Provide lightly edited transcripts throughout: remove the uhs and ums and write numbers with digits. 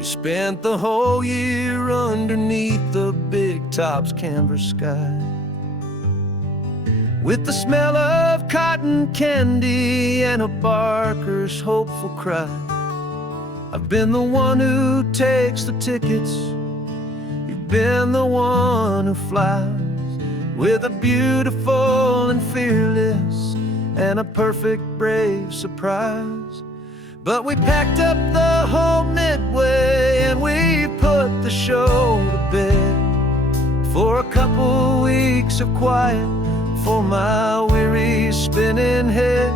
We spent the whole year underneath the big top's canvas sky, with the smell of cotton candy and a barker's hopeful cry. I've been the one who takes the tickets, you've been the one who flies, with a beautiful and fearless and a perfect brave surprise. But we packed up the whole Midway and we put the show to bed, for a couple weeks of quiet for my weary spinning head.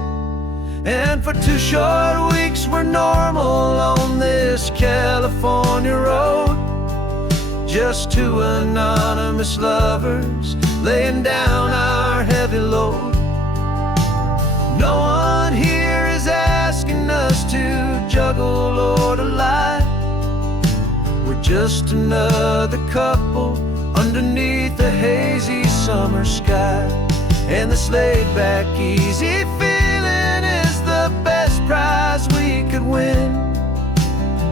And for 2 short weeks we're normal on this California road, just 2 anonymous lovers laying down our heavy load. No one here is asking us to juggle or to lie. We're just another couple underneath a hazy summer sky. And this laid-back, easy feeling is the best prize we could win,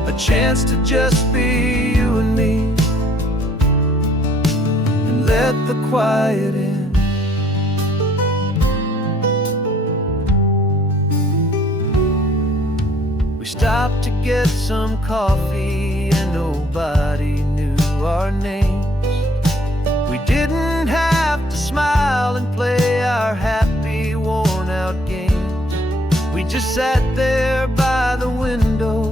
a chance to just be you and me, and let the quiet in. We stopped to get some coffee and nobody knew our names. We didn't have to smile and play our happy, worn-out games. We just sat there by the window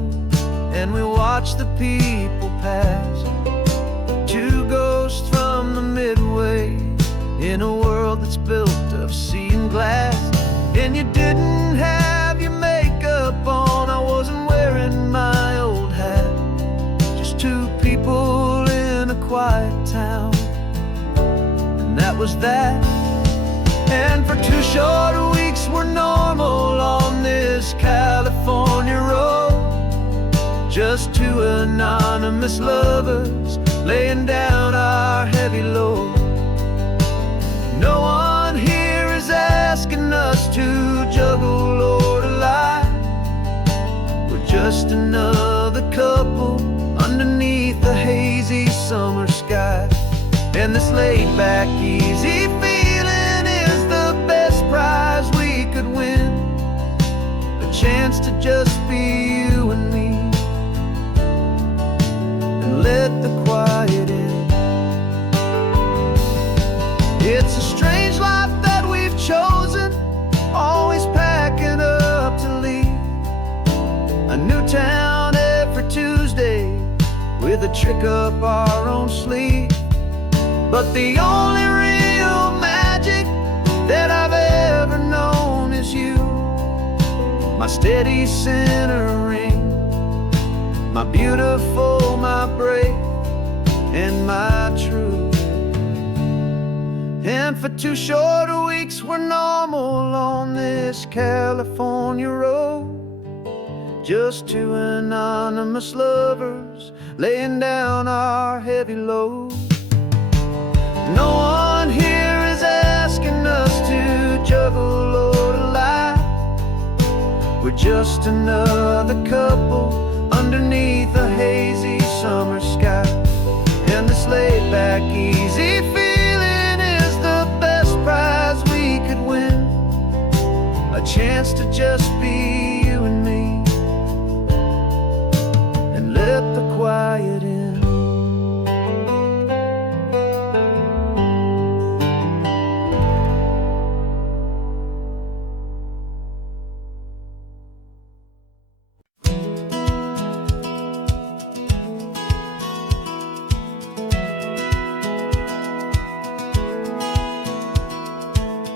and we watched the people pass, 2 ghosts from the Midway in a world that's built of sea and glass. And you didn't have your makeup on, I wasn't wearing my old hat, just 2 people in a quiet town, and that was that. And for 2 short weeks we're normal on this California road, just 2 anonymous lovers laying down our heavy load. No one here is asking us to juggle or to lie. We're just another couple underneath the hazy summer sky. And this laid-back, easy feeling is the best prize we could win, a chance to just be you and me, and let the quiet in. It's a strange life that we've chosen, always packing up to leave a new town every Tuesday with a trick up our own sleeve. But the only real magic that I've ever known is you, my steady centering, my beautiful, my brave, and my true. And for 2 short weeks we're normal on this California road, just 2 anonymous lovers laying down our heavy load. No one here is asking us to juggle or to lie. We're just another couple underneath a hazy summer sky. And this laid-back, easy feeling is the best prize we could win, a chance to just be you and me, and let the quiet in.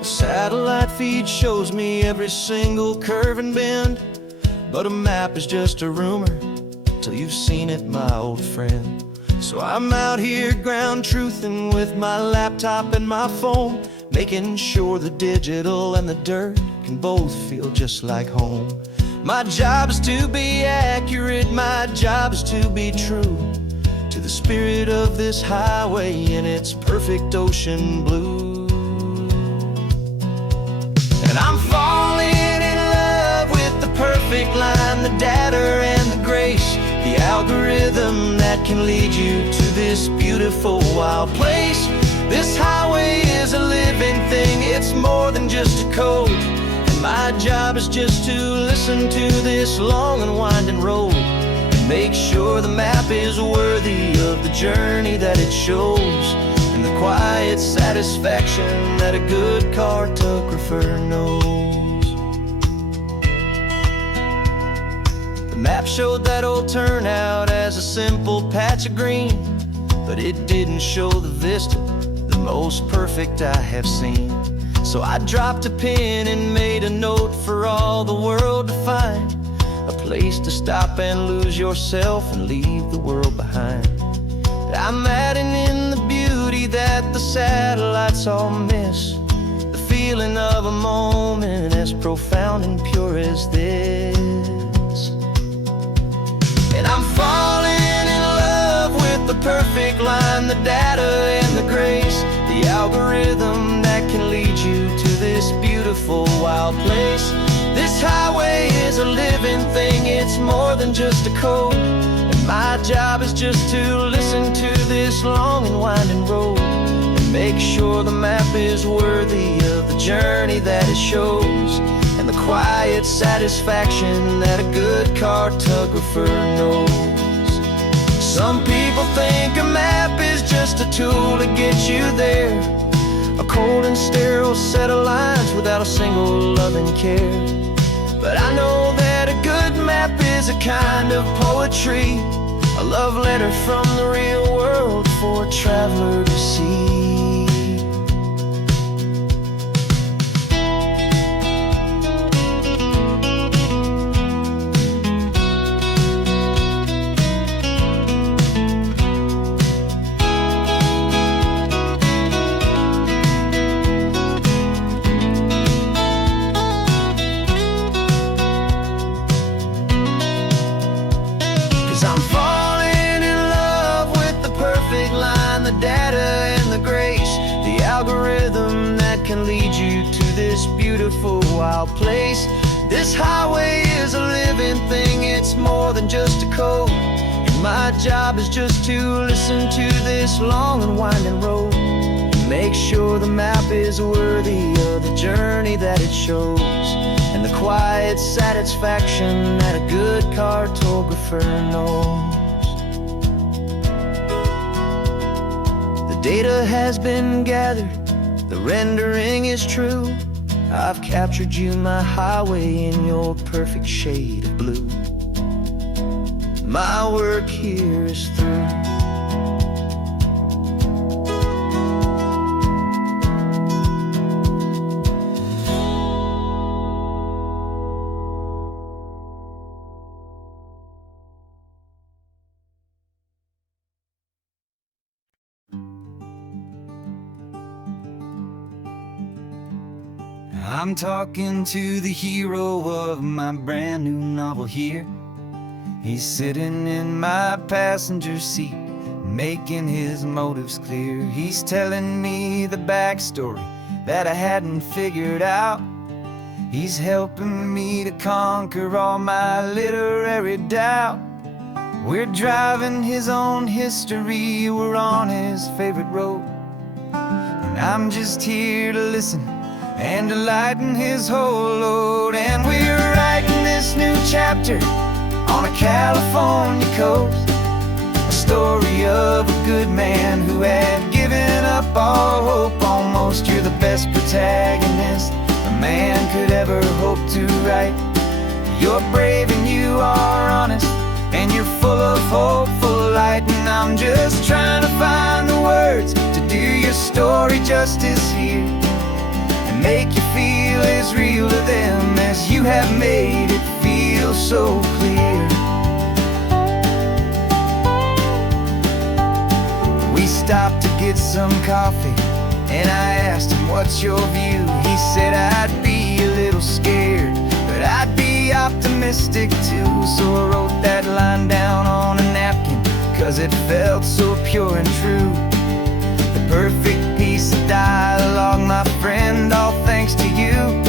Satellite feed shows me every single curve and bend, but a map is just a rumor till you've seen it, my old friend. So I'm out here ground truthing with my laptop and my phone, making sure the digital and the dirt can both feel just like home. My job is to be accurate, my job is to be true to the spirit of this highway in its perfect ocean blue. And I'm falling in love with the perfect line, the data and the grace, the algorithm that can lead you to this beautiful wild place. This highway is a living thing, it's more than just a code. And my job is just to listen to this long and winding road and make sure the map is worthy of the journey that it shows, and the quiet satisfaction that a good cartographer knows. The map showed that old turnout as a simple patch of green, but it didn't show the vista, the most perfect I have seen. So I dropped a pin and made a note for all the world to find, a place to stop and lose yourself and leave the world behind. I'm adding in the beauty that the satellites all miss, the feeling of a moment as profound and pure as this. And I'm falling in love with the perfect line, the data and the grace, the algorithm that can lead you to this beautiful wild place. This highway is a living thing, it's more than just a code. And my job is just to listen to this long and winding road and make sure the map is worthy of the journey that it shows, and the quiet satisfaction that a good cartographer knows. Some people think a map is just a tool to get you there, a cold and sterile set of lines without a single loving care. But I know that a good map is a kind of poetry, a love letter from the real world for a traveler to see. 'Cause I'm falling in love with the perfect line, the data and the grace, the algorithm that can lead you to this beautiful wild place. This highway is a living thing, it's more than just a code. And my job is just to listen to this long and winding road and make sure the map is worthy of the journey that it shows, and the quiet satisfaction that a good cartographer knows. The data has been gathered, the rendering is true. I've captured you, my highway, in your perfect shade of blue. My work here is through. I'm talking to the hero of my brand new novel here. He's sitting in my passenger seat, making his motives clear. He's telling me the backstory that I hadn't figured out. He's helping me to conquer all my literary doubt. We're driving his own history, we're on his favorite road, and I'm just here to listen and to lighten his whole load. And we're writing this new chapter on a California coast, a story of a good man who had given up all hope almost. You're the best protagonist a man could ever hope to write. You're brave and you are honest, and you're full of hopeful light. And I'm just trying to find the words to do your story justice here, make you feel as real to them as you have made it feel so clear. We stopped to get some coffee, and I asked him, what's your view? He said, I'd be a little scared, but I'd be optimistic too. So I wrote that line down on a napkin, 'cause it felt so pure and true. The perfect piece of dialogue, my friend, all thanks to you.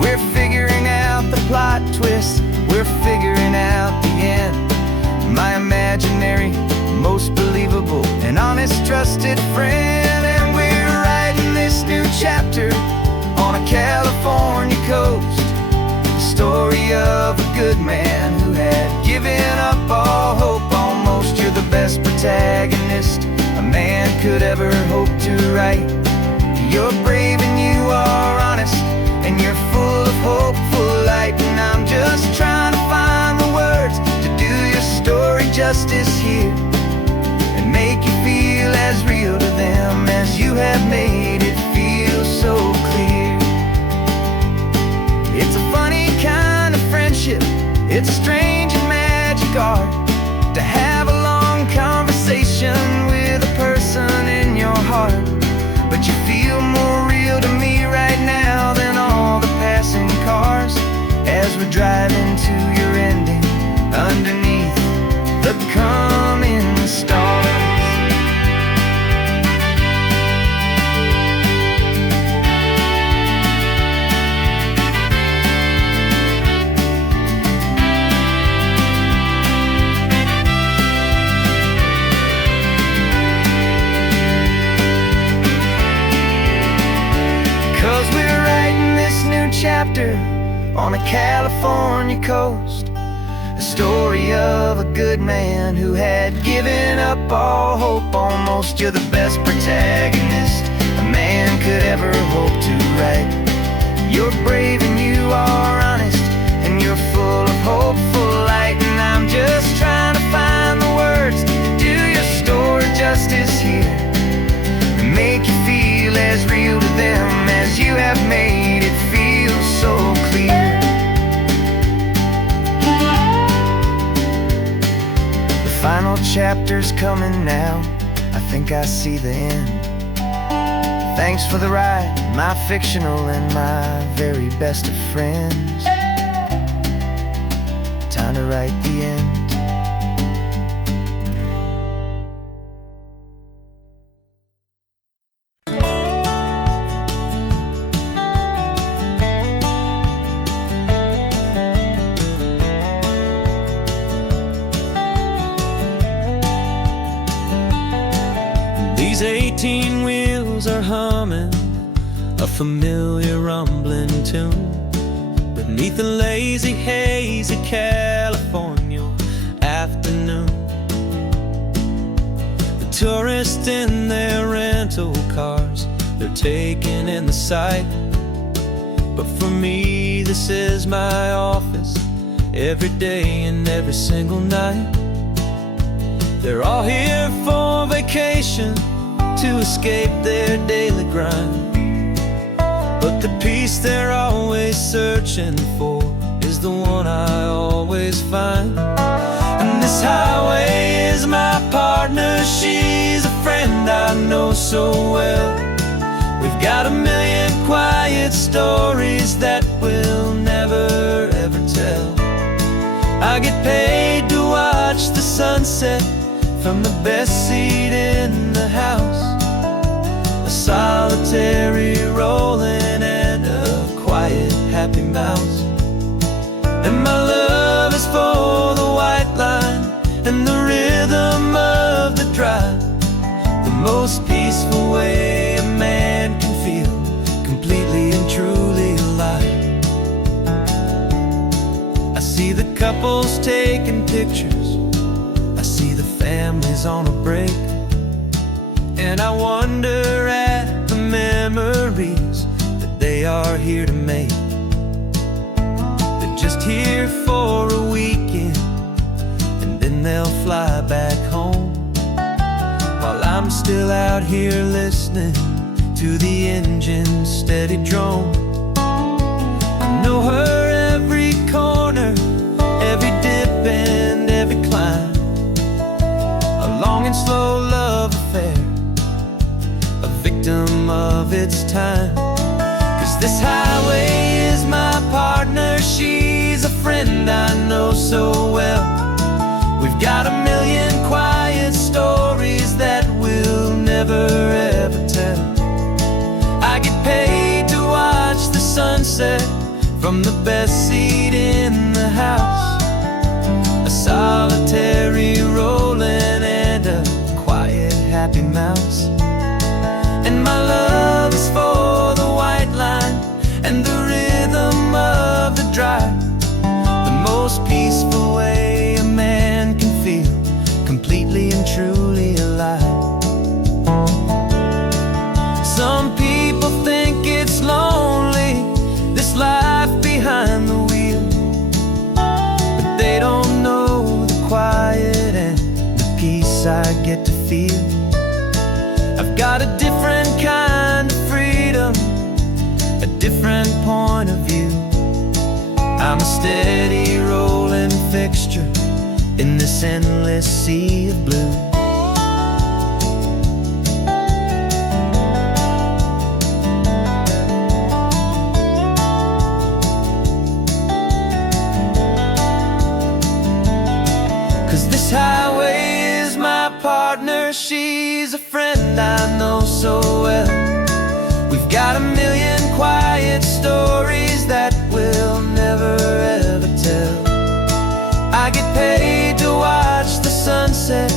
We're figuring out the plot twist, we're figuring out the end. My imaginary, most believable and honest, trusted friend. And we're writing this new chapter on a California coast, the story of a good man who had given up all hope almost. You're the best protagonist a man could ever hope to write. You're brave and you are honest, and you're full of hopeful light. And I'm just trying to find the words to do your story justice here, and make you feel as real to them as you have made it feel so clear. It's a funny kind of friendship, it's strange and magic art to have a long conversation with a person in your heart. But you feel more real to me right now than all the passing cars, as we're driving to your ending underneath the coming stars. 'Cause we're writing this new chapter on a California coast, a story of a good man who had given up all hope almost. You're the best protagonist a man could ever hope to write. You're brave and you are honest, and you're full of hopeful light. And I'm just trying to find the words to do your story justice here, and make you feel as real to them as you have made it feel so clear. The final chapter's coming now, I think I see the end. Thanks for the ride, my fictional and my very best of friends. Time to write the end. These 18 wheels are humming a familiar rumbling tune beneath a lazy, hazy California afternoon. The tourists in their rental cars, they're taking in the sight. But for me, this is my office, every day and every single night. They're all here for vacation, to escape their daily grind. But the peace they're always searching for is the one I always find. And this highway is my partner, she's a friend I know so well. We've got a million quiet stories that we'll never ever tell. I get paid to watch the sunset from the best seat in the house, a solitary rolling and a quiet happy mouse. And my love is for the white line and the rhythm of the drive, the most peaceful way a man can feel completely and truly alive. I see the couples taking pictures, I see the families on a break, and I wonder at the memories that they are here to make. They're just here for a weekend, and then they'll fly back home, while I'm still out here listening to the engine's steady drone. I know her every corner, every dip and every climb, a long and slow love affair, a victim of its time. 'Cause this highway is my partner, she's a friend I know so well. We've got a million quiet stories that we'll never ever tell. I get paid to watch the sunset from the best seat in the house, a solitary road And my love is for the white line and the rhythm of the drive, the most peaceful way a man can feel completely and truly alive. Some people think it's lonely, this life behind the wheel, but they don't know the quiet and the peace I get to feel. I've got a different kind of freedom, a different point of view. I'm a steady rolling fixture in this endless sea of blue. 'Cause this highway is my partner, she's a friend I know so well. We've got a million quiet stories that we'll never ever tell. I get paid to watch the sunset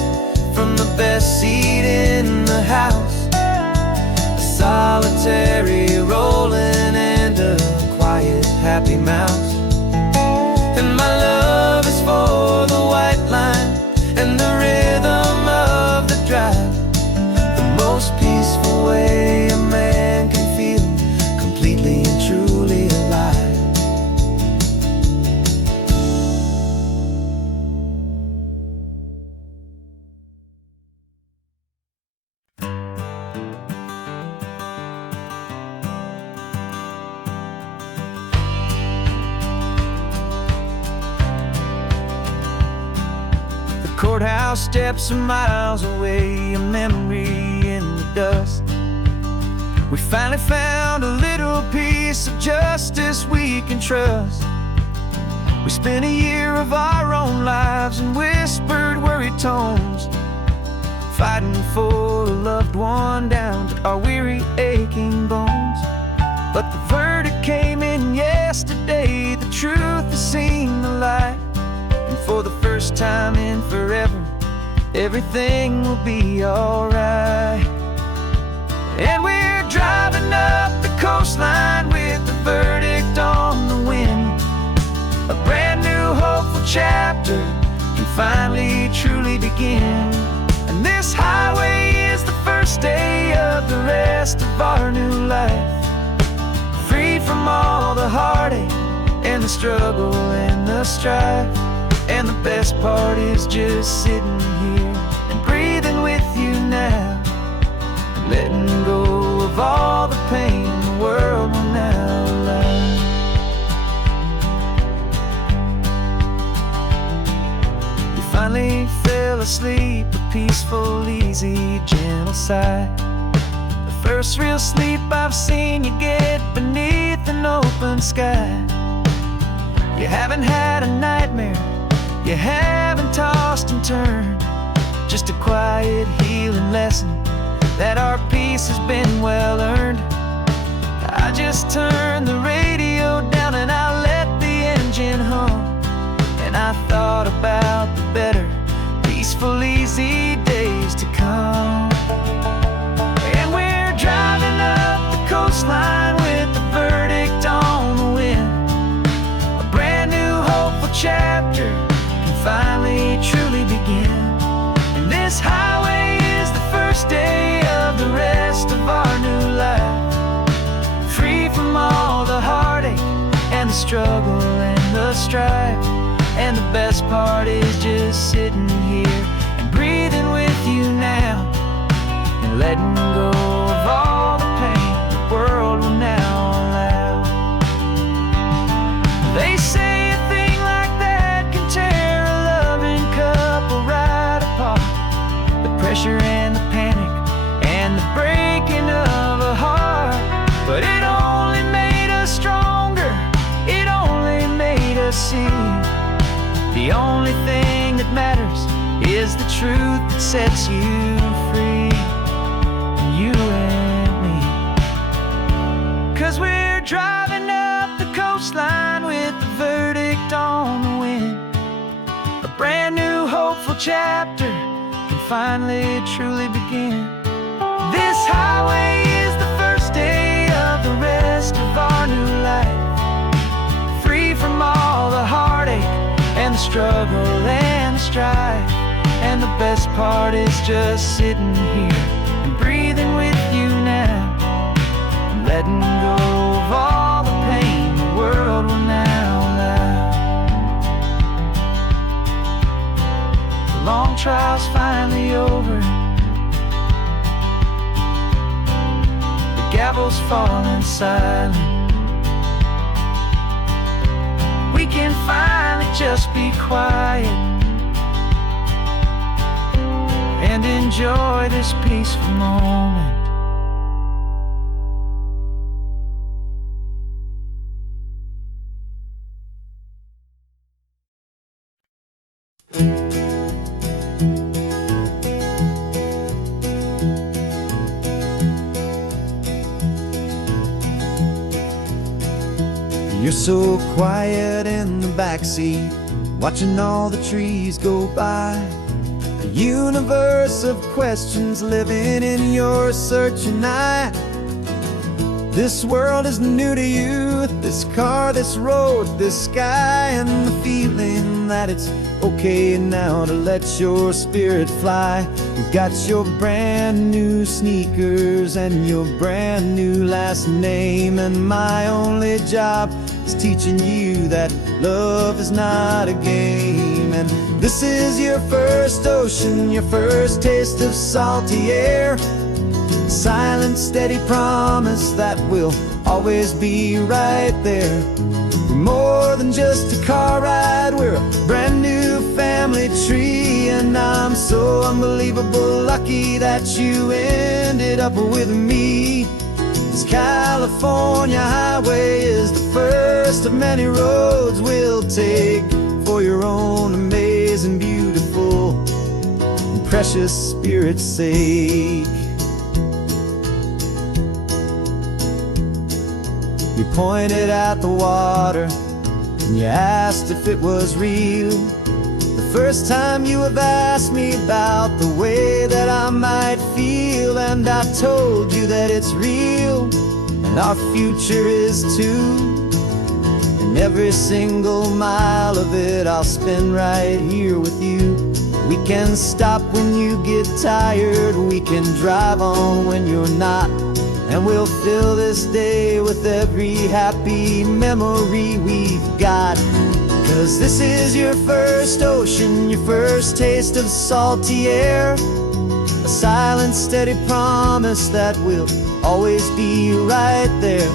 from the best seat in the house, a solitary rolling and a quiet happy mouse. And my love is for the white line and the rhythm of the drive, the most peaceful way a man can feel completely and truly alive. Courthouse steps are miles away, a memory in the dust. We finally found a little piece of justice we can trust. We spent a year of our own lives in whispered worried tones, fighting for a loved one down to our weary aching bones. But the verdict came in yesterday, the truth has seen the light. And for the first time in forever, everything will be alright. And we're driving up the coastline with the verdict on the wind. A brand new hopeful chapter can finally truly begin. And this highway is the first day of the rest of our new life, freed from all the heartache and the struggle and the strife. And the best part is just sitting here and breathing with you now, and letting go of all the pain the world will now allow. You finally fell asleep, a peaceful, easy, gentle sigh, the first real sleep I've seen you get beneath an open sky. You haven't had a nightmare, you haven't tossed and turned, just a quiet healing lesson that our peace has been well earned. I just turned the radio down and I let the engine hum, and I thought about the better, peaceful, easy days to come. And we're driving up the coastline with the verdict on the wind, a brand new hopeful chapter finally truly begin. And this highway is the first day of the rest of our new life, free from all the heartache and the struggle and the strife. And the best part is just sitting here and breathing with you now, and letting go of all the pain the world will now allow. They say a thing like that can tear a loving couple right apart, the pressure and the panic and the breaking of a heart. But it only made us stronger, it only made us see the only thing that matters is the truth that sets you free, you and me. 'Cause we're driving up the coastline with the verdict on the wind, a brand new hopeful chapter can finally truly begin. This highway struggle and the strife. And the best part is just sitting here and breathing with you now, and letting go of all the pain the world will now allow. The long trial's finally over, the gavel's falling silent. We can finally just be quiet and enjoy this peaceful moment. You're so quiet in the backseat, watching all the trees go by. A universe of questions living in your searching eye. This world is new to you, this car, this road, this sky, and the feeling that it's okay now to let your spirit fly. You've got your brand new sneakers and your brand new last name, and my only job is teaching you that love is not a game. And this is your first ocean, your first taste of salty air. Silent, steady promise that we'll always be right there. We're more than just a car ride, we're a brand new family tree. And I'm so unbelievable lucky that you ended up with me. This California highway is the first of many roads we'll take for your own amazing, beautiful, and precious spirit's sake. You pointed at the water and you asked if it was real. The first time you have asked me about the way that I might feel, and I told you that it's real and our future is too. And every single mile of it I'll spend right here with you. We can stop when you get tired, we can drive on when you're not, and we'll fill this day with every happy memory we've got. 'Cause this is your first ocean, your first taste of salty air. A silent, steady promise that we'll always be right there.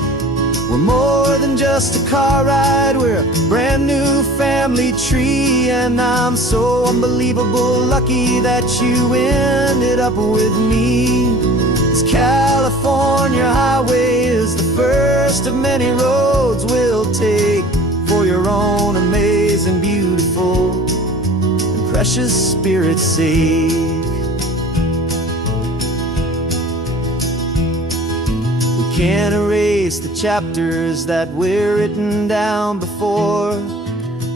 We're more than just a car ride, we're a brand new family tree. And I'm so unbelievable lucky that you ended up with me. This California highway is the first of many roads we'll take for your own amazing, beautiful, and precious spirit's sake. We can't erase the chapters that we're written down before,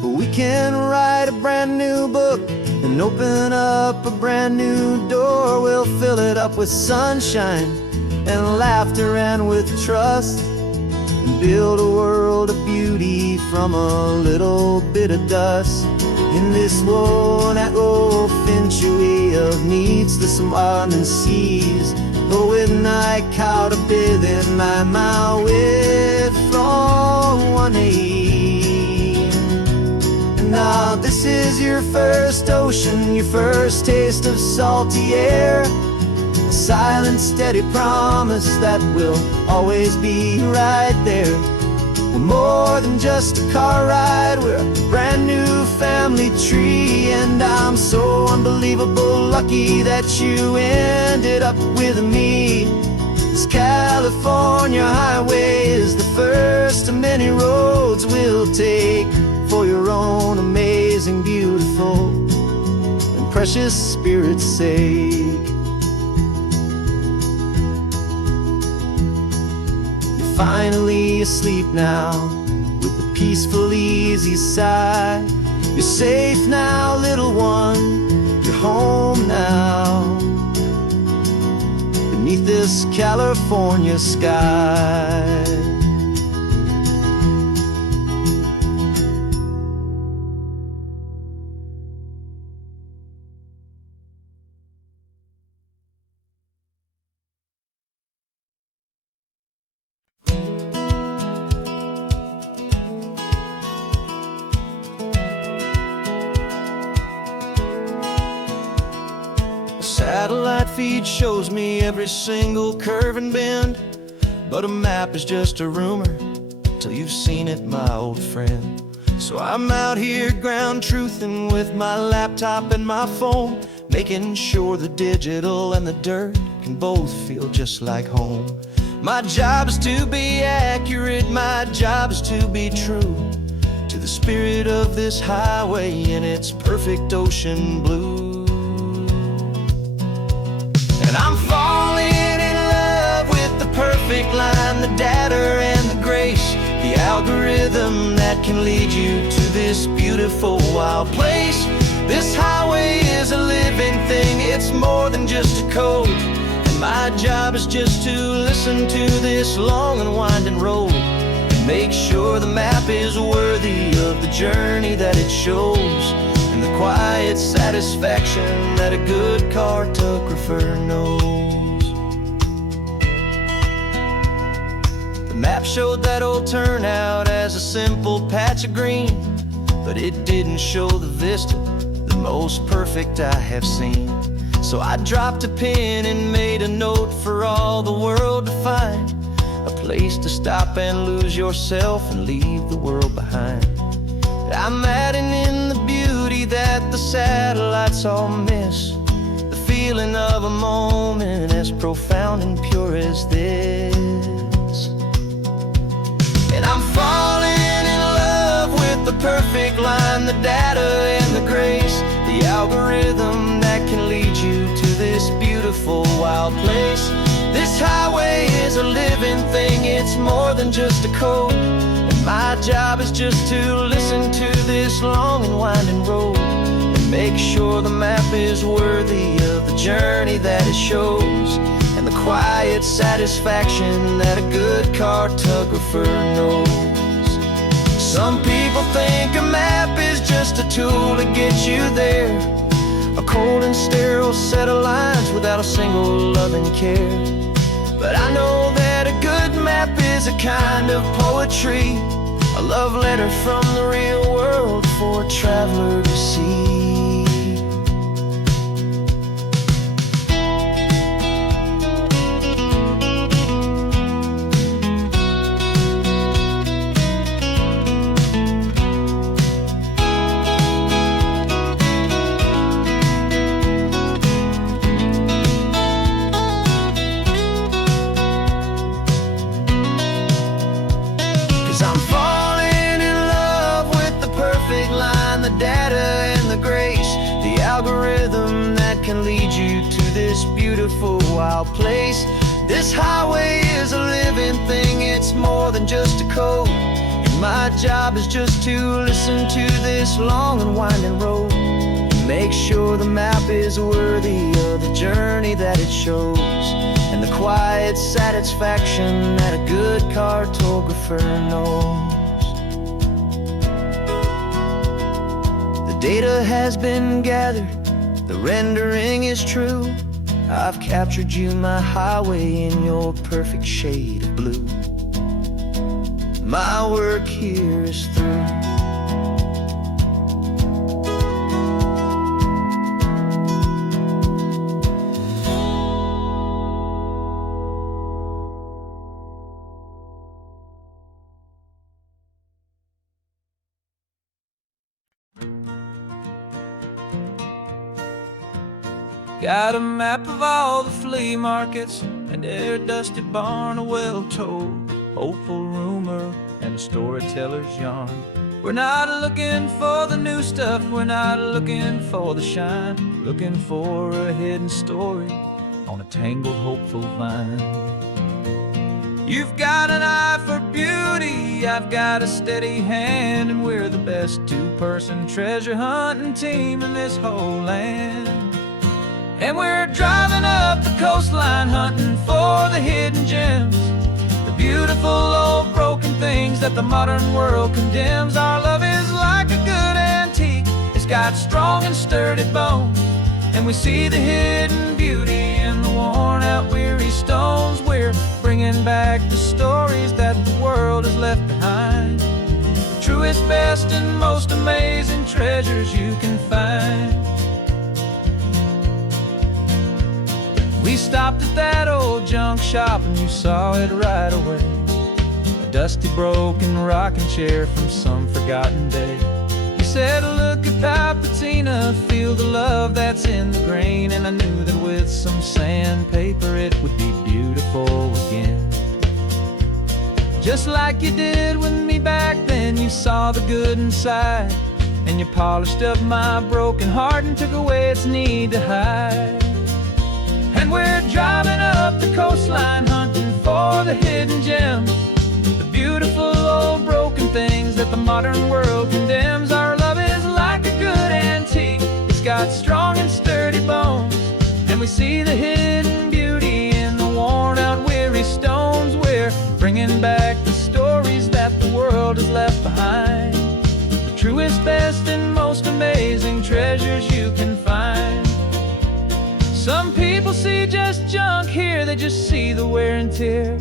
but we can write a brand new book and open up a brand new door. We'll fill it up with sunshine and laughter and with trust, and build a world of beauty from a little bit of dust. In this world that finchuí of needs the smarten seas, but with night caught a bit in my way from one aid. Now this is your first ocean, your first taste of salty air. A silent, steady promise that we'll always be right there. We're more than just a car ride, we're a brand new family tree. And I'm so unbelievable lucky that you ended up with me. This California highway is the first of many roads we'll take for your own amazing, beautiful, and precious spirit's sake. You're finally asleep now with a peaceful, easy sigh. You're safe now, little one, you're home now, beneath this California sky. satellite feed shows me every single curve and bend, but a map is just a rumor till you've seen it, my old friend. So I'm out here ground truthing with my laptop and my phone, making sure the digital and the dirt can both feel just like home. My job is to be accurate, my job is to be true to the spirit of this highway in its perfect ocean blue. And I'm falling in love with the perfect line, the data and the grace, the algorithm that can lead you to this beautiful wild place. This highway is a living thing, it's more than just a code. And my job is just to listen to this long and winding road and make sure the map is worthy of the journey that it shows, and the quiet satisfaction that a good cartographer knows. The map showed that old turnout as a simple patch of green, but it didn't show the vista, the most perfect I have seen. So I dropped a pin and made a note for all the world to find, a place to stop and lose yourself and leave the world behind. I'm adding in the beauty that the satellites all miss, the feeling of a moment as profound and pure as this. And I'm falling in love with the perfect line, the data and the grace, the algorithm that can lead you to this beautiful wild place. This highway is a living thing, it's more than just a code. And my job is just to listen to this long and winding road and make sure the map is worthy of the journey that it shows, and the quiet satisfaction that a good cartographer knows. Some people think a map is just a tool to get you there, a cold and sterile set of lines without a single loving care. But I know that a good map is a kind of poetry, a love letter from the real world for a traveler to see. I'm falling in love with the perfect line, the data and the grace, the algorithm that can lead you to this beautiful wild place. This highway is a living thing, it's more than just a code. And my job is just to listen to this long and winding road and make sure the map is worthy of the journey that it shows, and the quiet satisfaction that a good cartographer knows. The data has been gathered, the rendering is true. I've captured you, my highway, in your perfect shade of blue. My work here is through. Got a map of all the flea markets and every dusty barn, a well-told hopeful rumor and a storyteller's yarn. We're not looking for the new stuff, we're not looking for the shine, looking for a hidden story on a tangled hopeful vine. You've got an eye for beauty, I've got a steady hand, and we're the best two-person treasure hunting team in this whole land. And we're driving up the coastline hunting for the hidden gems, the beautiful old broken things that the modern world condemns. Our love is like a good antique, it's got strong and sturdy bones, and we see the hidden beauty in the worn out weary stones. We're bringing back the stories that the world has left behind, the truest, best, and most amazing treasures you can find. We stopped at that old junk shop and you saw it right away. A dusty, broken rocking chair from some forgotten day. You said, look at Papatina, feel the love that's in the grain. And I knew that with some sandpaper it would be beautiful again. Just like you did with me back then, you saw the good inside. And you polished up my broken heart and took away its need to hide. And we're driving up the coastline, hunting for the hidden gems, the beautiful old broken things that the modern world condemns. Our love is like a good antique, it's got strong and sturdy bones. And we see the hidden beauty in the worn out weary stones. We're bringing back the stories that the world has left behind, the truest, best, and most amazing treasures you can find. Some people see just junk here, they just see the wear and tear.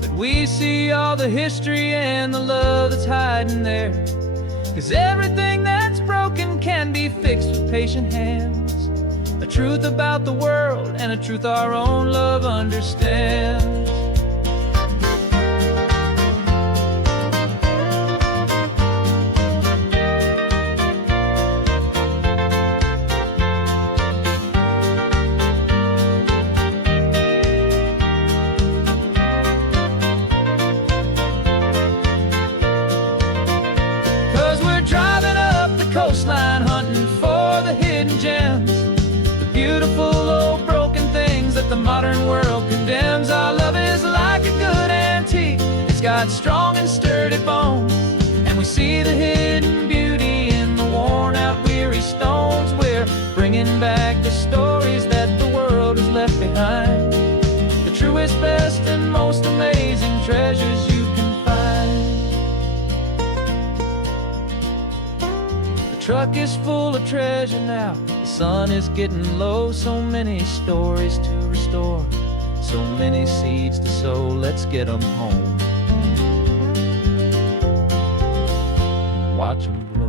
But we see all the history and the love that's hiding there. 'Cause everything that's broken can be fixed with patient hands. A truth about the world and a truth our own love understands. 'Cause we're driving up the coastline, hunting for the hidden gems, the beautiful old broken things that the modern world condemns. Our love is like a good antique, it's got strong and sturdy bones. And we see the hidden beauty in the worn out weary stones. We're bringing back the stories that the world has left behind, the truest, best, and most amazing treasures you can find. The truck is full of treasure now, the sun is getting low. So many stories to restore, so many seeds to sow. Let's get them home, watch them blow.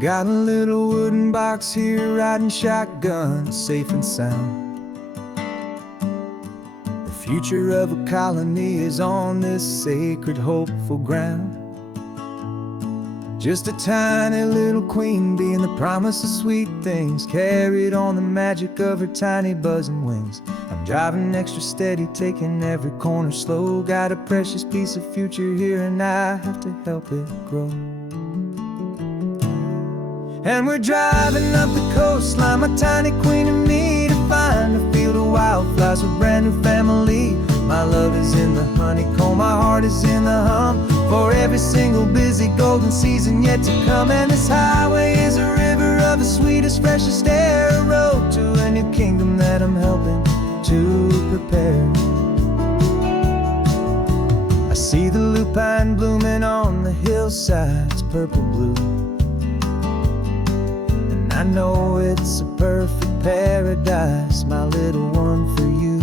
Got a little wooden box here, riding shotgun, safe and sound. The future of a colony is on this sacred, hopeful ground. Just a tiny little queen bee and the promise of sweet things, carried on the magic of her tiny buzzing wings. I'm driving extra steady, taking every corner slow. Got a precious piece of future here and I have to help it grow. And we're driving up the coastline, my tiny queen and me, to find a field of wildflowers with brand new family. My love is in the honeycomb, my heart is in the hum, for every single busy golden season yet to come. And this highway is a river of the sweetest, freshest air, a road to a new kingdom that I'm helping to prepare. I see the lupine blooming on the hillsides, purple blue. I know it's a perfect paradise, my little one, for you.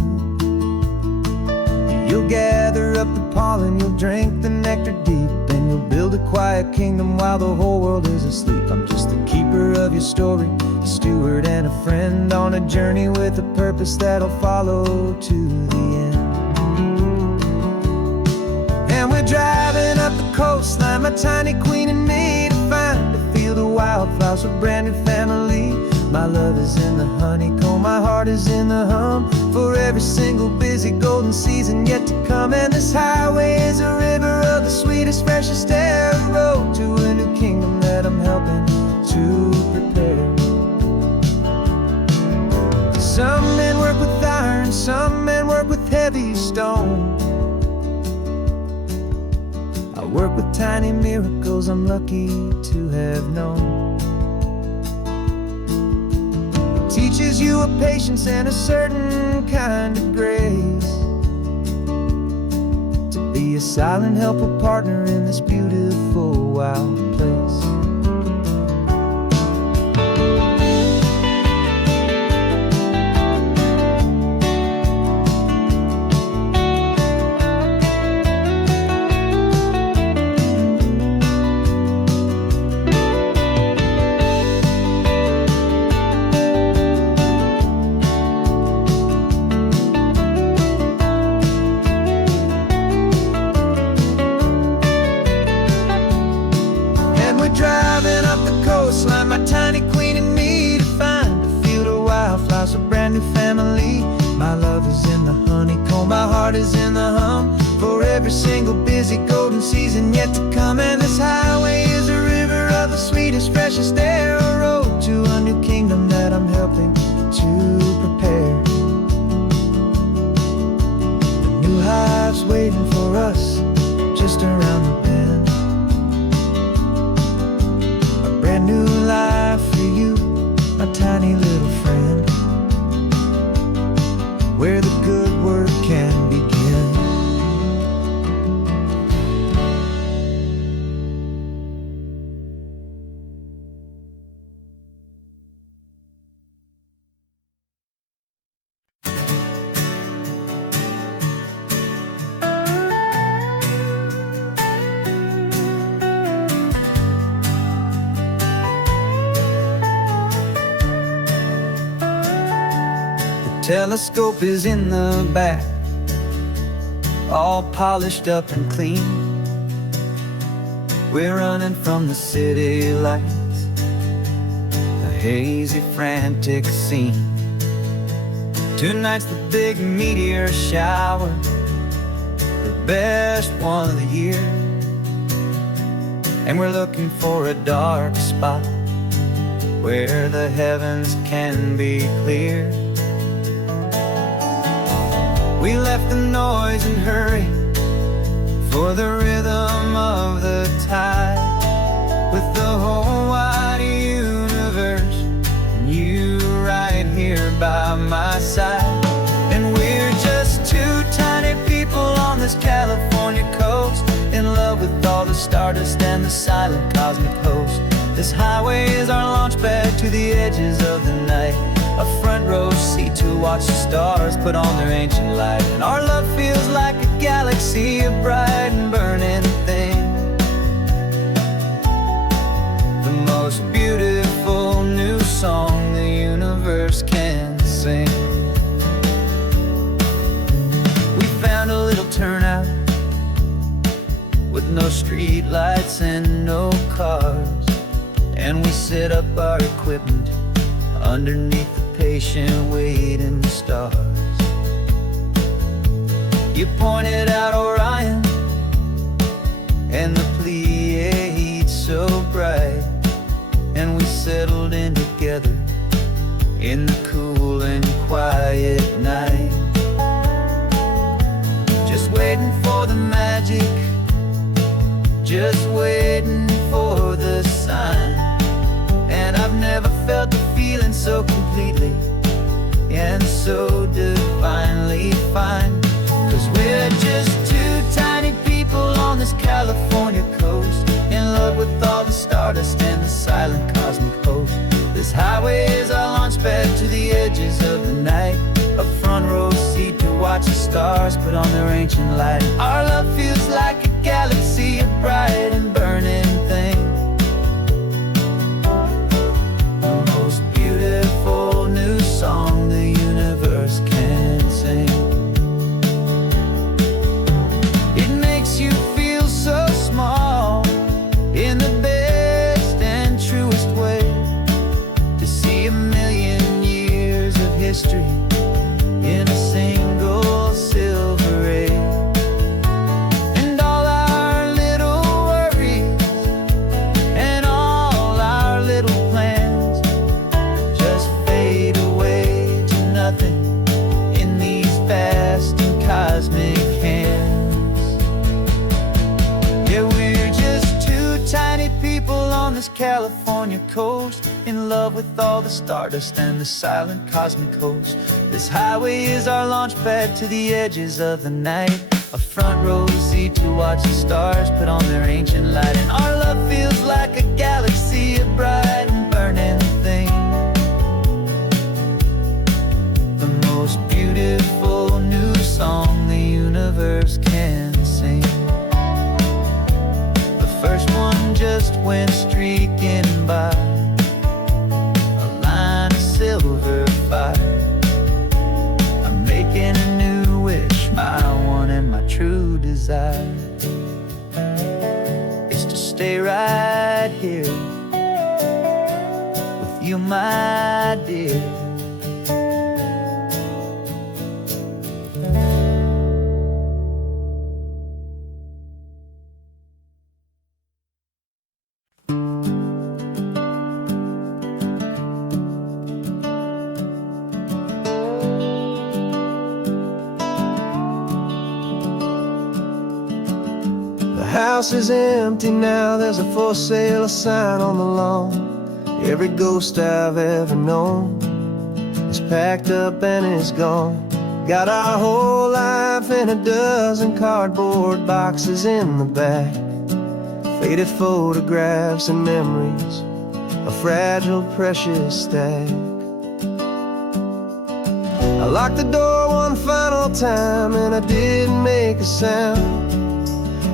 You'll gather up the pollen, you'll drink the nectar deep, and you'll build a quiet kingdom while the whole world is asleep. I'm just the keeper of your story, a steward and a friend, on a journey with a purpose that'll follow to the end. And we're driving up the coastline, my tiny queen and me, to find a field of wildflowers with brand new family. My love is in the honeycomb, my heart is in the hum, for every single busy golden season yet to come. And this highway is a river of the sweetest, freshest air, a road to a new kingdom that I'm helping to prepare. Some men work with iron, some men work with heavy stone. I work with tiny miracles I'm lucky to have known. It teaches you a patience and a certain kind of grace, to be a silent, helpful partner in this beautiful wild place. love is in the honeycomb, my heart is in the hum, for every single busy golden season yet to come. And this highway is a river of the sweetest, freshest air, a road to a new kingdom that I'm helping to prepare. The new hive's waiting for us just around the bend, a brand new life for you, my tiny little friend, where the good work can begin. Telescope is in the back, all polished up and clean. We're running from the city lights, a hazy, frantic scene. Tonight's the big meteor shower, the best one of the year. And we're looking for a dark spot where the heavens can be clear. We left the noise and hurry for the rhythm of the tide, with the whole wide universe and you right here by my side. And we're just two tiny people on this California coast, in love with all the stardust and the silent cosmic host. This highway is our launch pad to the edges of the night, a front row seat to watch the stars put on their ancient light. And our love feels like a galaxy, a bright and burning thing, the most beautiful new song the universe can sing. We found a little turnout with no street lights and no cars, and we set up our equipment underneath the patient waiting stars. You pointed out Orion and the Pleiades so bright, and we settled in together in the cool and quiet night, just waiting for the magic, just waiting for the sign. And I've never felt the feeling so completely and so divinely fine, 'cause we're just two tiny people on this California coast, in love with all the stardust and the silent cosmic host. This highway is our launch pad to the edges of the night, a front row seat to watch the stars put on their ancient light. Our love feels like a galaxy, a bright and burning thing, the most beautiful new song the universe can sing. It makes you feel so small in the best and truest way, to see a million years of history in a single silver ray. And all our little worries and all our little plans just fade away to nothing in these vast and cosmic hands. Yeah, we're just two tiny people on this California coast, in love with all the stardust and the silent cosmic host. This highway is our launch pad to the edges of the night, a front row seat to watch the stars put on their ancient light. And our love feels like a galaxy, a bright and burning thing, the most beautiful new song the universe can sing. The first one just went streaking by, a line of silver fire. I'm making a new wish, my one and my true desire is to stay right here with you, my dear. house is empty now, there's a for sale sign on the lawn. Every ghost I've ever known is packed up and is gone. Got our whole life in a dozen cardboard boxes in the back. Faded photographs and memories, a fragile, precious stack. I locked the door one final time and I didn't make a sound,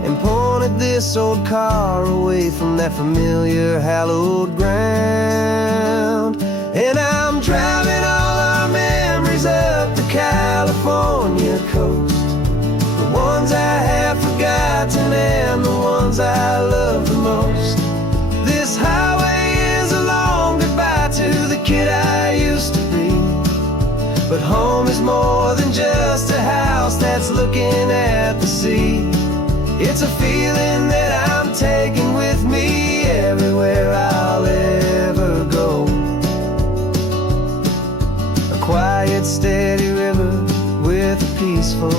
and pointed this old car away from that familiar hallowed ground. And I'm driving all our memories up the California coast, the ones I have forgotten and the ones I love the most. This highway is a long goodbye to the kid I used to be, but home is more than just a house that's looking at the sea. It's a feeling that I'm taking with me everywhere I'll ever go. A quiet, steady river with a peaceful,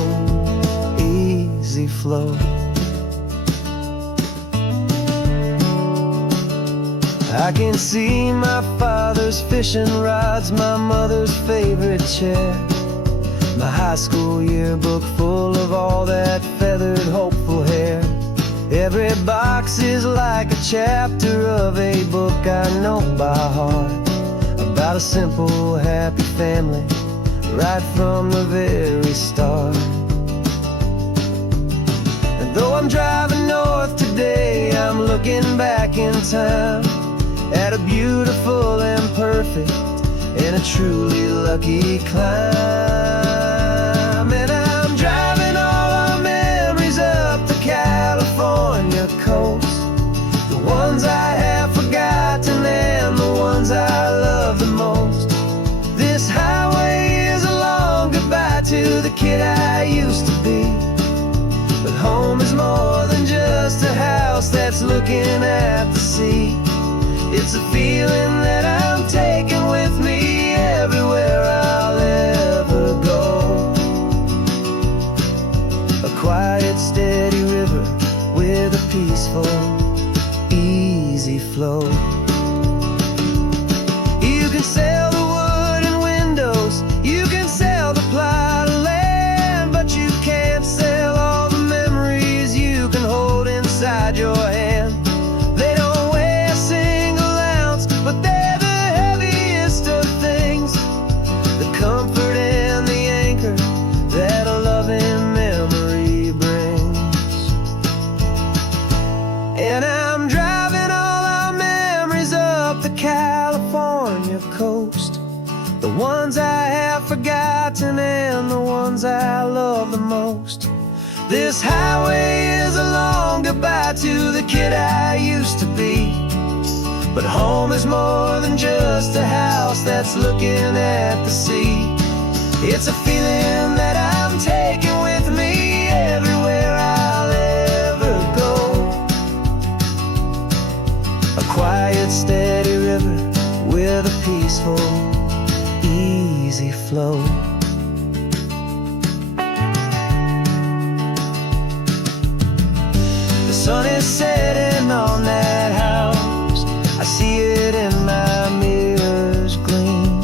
easy flow. I can see my father's fishing rods, my mother's favorite chair, my high school yearbook full of all that feathered, hopeful hair. Every box is like a chapter of a book I know by heart, about a simple, happy family right from the very start. And though I'm driving north today, I'm looking back in time at a beautiful and perfect and a truly lucky climb. And I'm driving all our memories up the California coast, the ones I have forgotten and the ones I love the most. This highway is a long goodbye to the kid I used to be, but home is more than just a house that's looking at the sea. It's a feeling that I'm taking with me everywhere I'll ever go. A quiet, steady river with a peaceful, easy flow. You can sail the wooden windows, you can sail the plot of land, but you can't sail all the memories you can hold inside your hand. They don't weigh a single ounce, but they're the heaviest of things, the comfort and the anchor that a loving memory brings. And I'm driving all our memories up the California coast, the ones I have forgotten and the ones I love the most. This highway is a long goodbye to the kid I used to be, but home is more than just a house that's looking at the sea. It's a feeling that I'm taking with me everywhere I'll ever go. A quiet, steady river with a peaceful, easy flow. The sun is setting on that house, I see it in my mirror's gleam.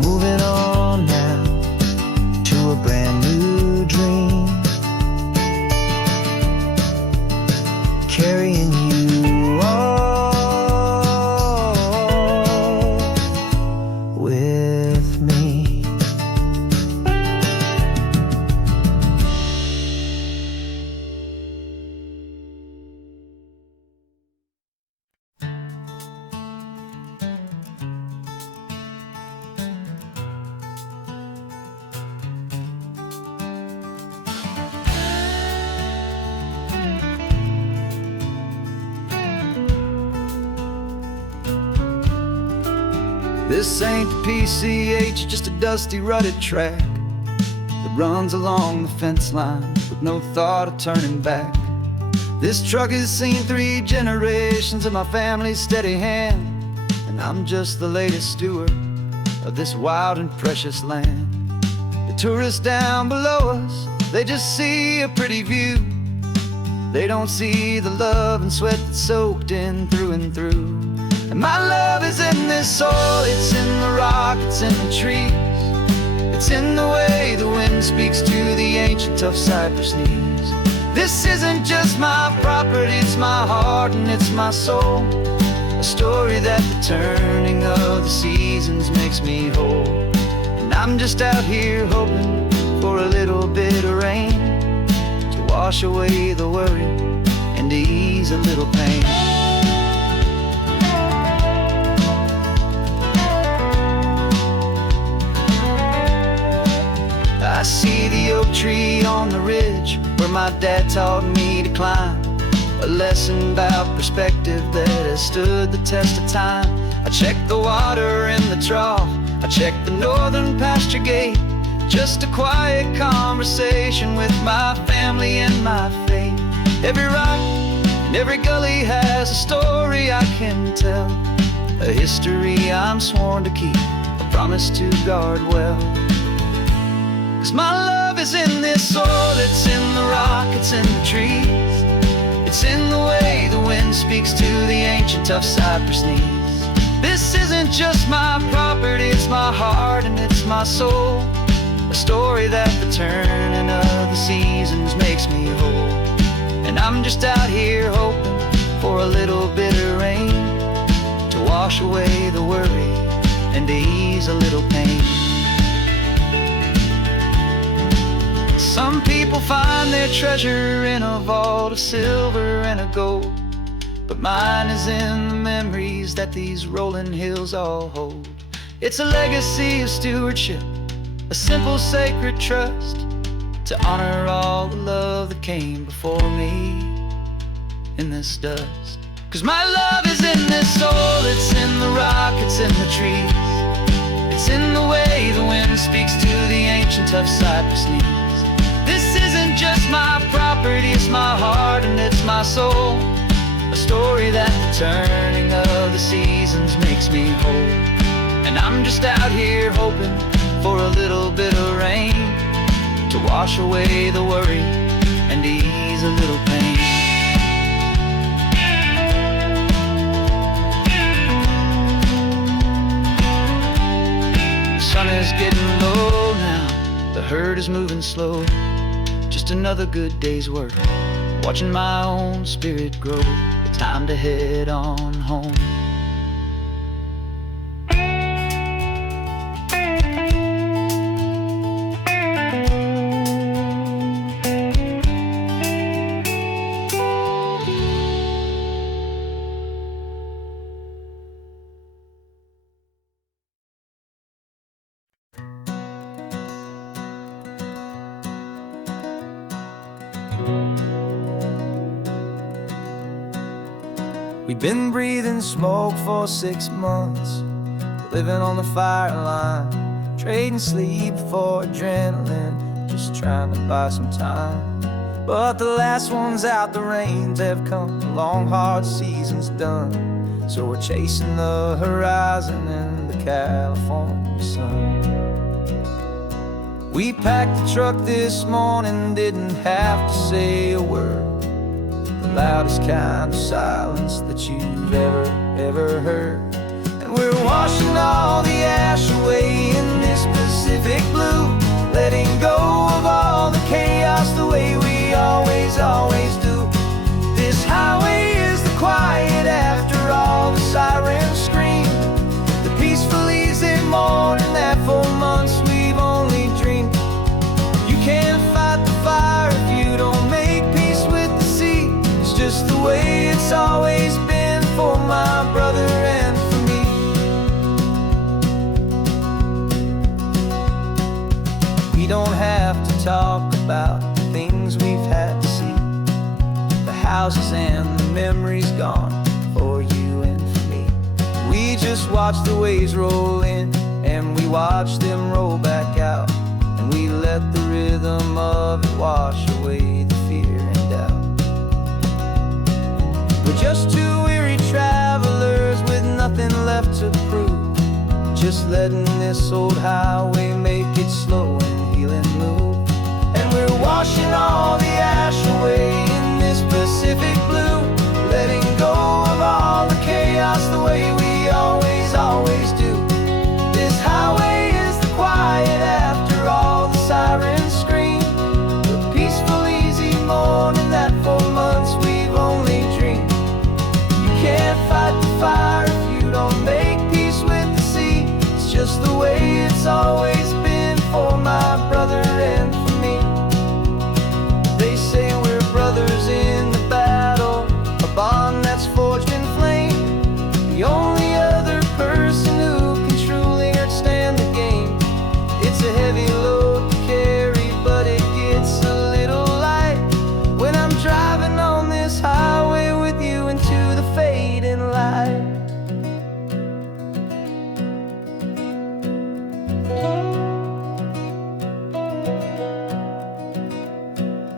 Moving on now to a brand new dream, carrying you all with me. This ain't the PCH, just a dusty, rutted track that runs along the fence line with no thought of turning back. This truck has seen 3 generations of my family's steady hand, and I'm just the latest steward of this wild and precious land. The tourists down below us They just see a pretty view. They don't see the love and sweat that's soaked in through and through. And my love is in this soil, it's in the rock, it's in the trees. It's in the way the wind speaks to the ancient tough cypress knees. This isn't just my property, it's my heart and it's my soul. A story that the turning of the seasons makes me whole. And I'm just out here hoping for a little bit of rain to wash away the worry and to ease a little pain. I see the oak tree on the ridge where my dad taught me to climb. A lesson about perspective that has stood the test of time. I check the water in the trough, I check the northern pasture gate. Just a quiet conversation with my family and my faith. Every rock and every gully has a story I can tell. A history I'm sworn to keep, a promise to guard well. 'Cause my love is in this soil, it's in the rock, it's in the trees. It's in the way the wind speaks to the ancient tough cypress knees. This isn't just my property, it's my heart and it's my soul. A story that the turning of the seasons makes me whole. And I'm just out here hoping for a little bit of rain to wash away the worry and to ease a little pain. Some people find their treasure in a vault of silver and of gold, but mine is in the memories that these rolling hills all hold. It's a legacy of stewardship, a simple sacred trust, to honor all the love that came before me in this dust. 'Cause my love is in this soil, it's in the rock, it's in the trees. It's in the way the wind speaks to the ancient tough cypress knees. This isn't just my property, it's my heart and it's my soul. A story that the turning of the seasons makes me whole. And I'm just out here hoping for a little bit of rain to wash away the worry and ease a little pain. The sun is getting low now, the herd is moving slow. Just another good day's work, watching my own spirit grow. Time to head on home. We've been breathing smoke for 6 months, living on the fire line, trading sleep for adrenaline, just trying to buy some time. But the last one's out, the rains have come, the long hard season's done. So we're chasing the horizon in the California sun. We packed the truck this morning, didn't have to say a word. The loudest kind of silence that you've ever heard. And we're washing all the ash away in this Pacific blue, letting go of all the chaos the way we always do. This highway is the quiet after all the sirens scream, the peaceful easy morning that for months we've only dreamed. You can't fight the fire if you don't make peace with the sea. It's just the way it's always been for my brother and for me. We don't have to talk about the things we've had to see, the houses and the memories gone for you and for me. We just watch the waves roll in and we watch them roll back out, and we let the rhythm of it wash away the fear and doubt. We're just two weary travelers with nothing left to prove, just letting this old highway make it slow and healing move. And we're walking washing all the ash away in this Pacific blue, letting go of all the chaos the way we always, always do. This highway is the quiet after all the sirens scream, the peaceful, easy morning that for months we've only dreamed. You can't fight the fire if you don't make peace with the sea. It's just the way it's always been for my brother and for me. They say we're brothers in the battle, a bond that's forged in flame. The only other person who can truly understand the game. It's a heavy load to carry, but it gets a little light when I'm driving on this highway with you into the fading light.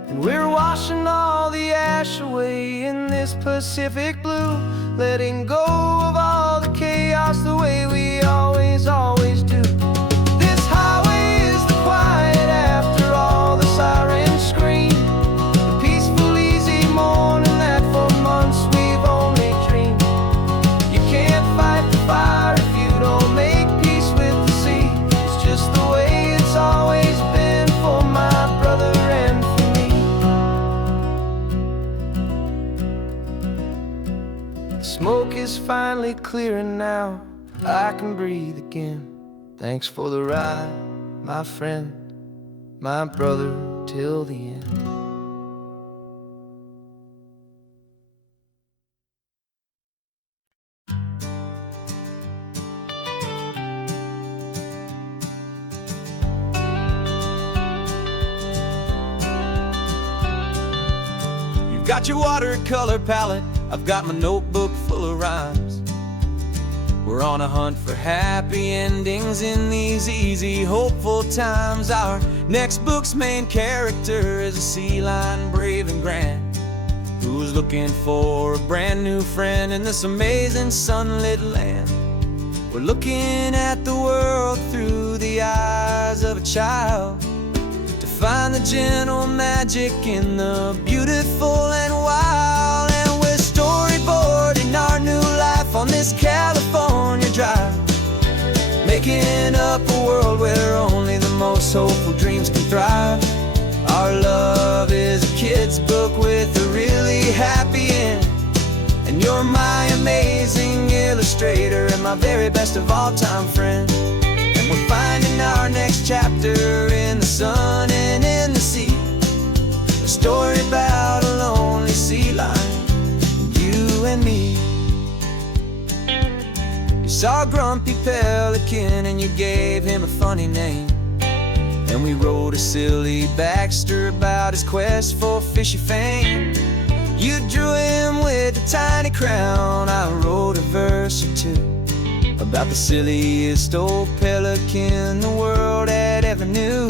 And we're washing all the ash away in this Pacific blue, letting go of all the chaos the way we always, always do. This highway is the quiet after all the sirens scream, the peaceful, easy morning that for months we've only dreamed. You can't fight the fire if you don't make peace with the sea. It's just the way it's always been for my brother and for me. The smoke is finally clearing now, I can breathe again. Thanks for the ride, my friend, my brother, till the end. You've got your watercolor palette, I've got my notebook full of rhymes. We're on a hunt for happy endings in these easy, hopeful times. Our next book's main character is a sea lion, brave and grand, who's looking for a brand new friend in this amazing sunlit land. We're looking at the world through the eyes of a child, to find the gentle magic in the beautiful and wild. And we're storyboarding our new life on this California drive, making up a world where only the most hopeful dreams can thrive. Our love is a kid's book with a really happy end, and you're my amazing illustrator and my very best of all time friend. And we're finding our next chapter in the sun and in the sea, a story about a lonely sea lion, you and me. You saw a grumpy pelican and you gave him a funny name, and we wrote a silly Baxter about his quest for fishy fame. You drew him with a tiny crown, I wrote a verse or two about the silliest old pelican the world had ever knew.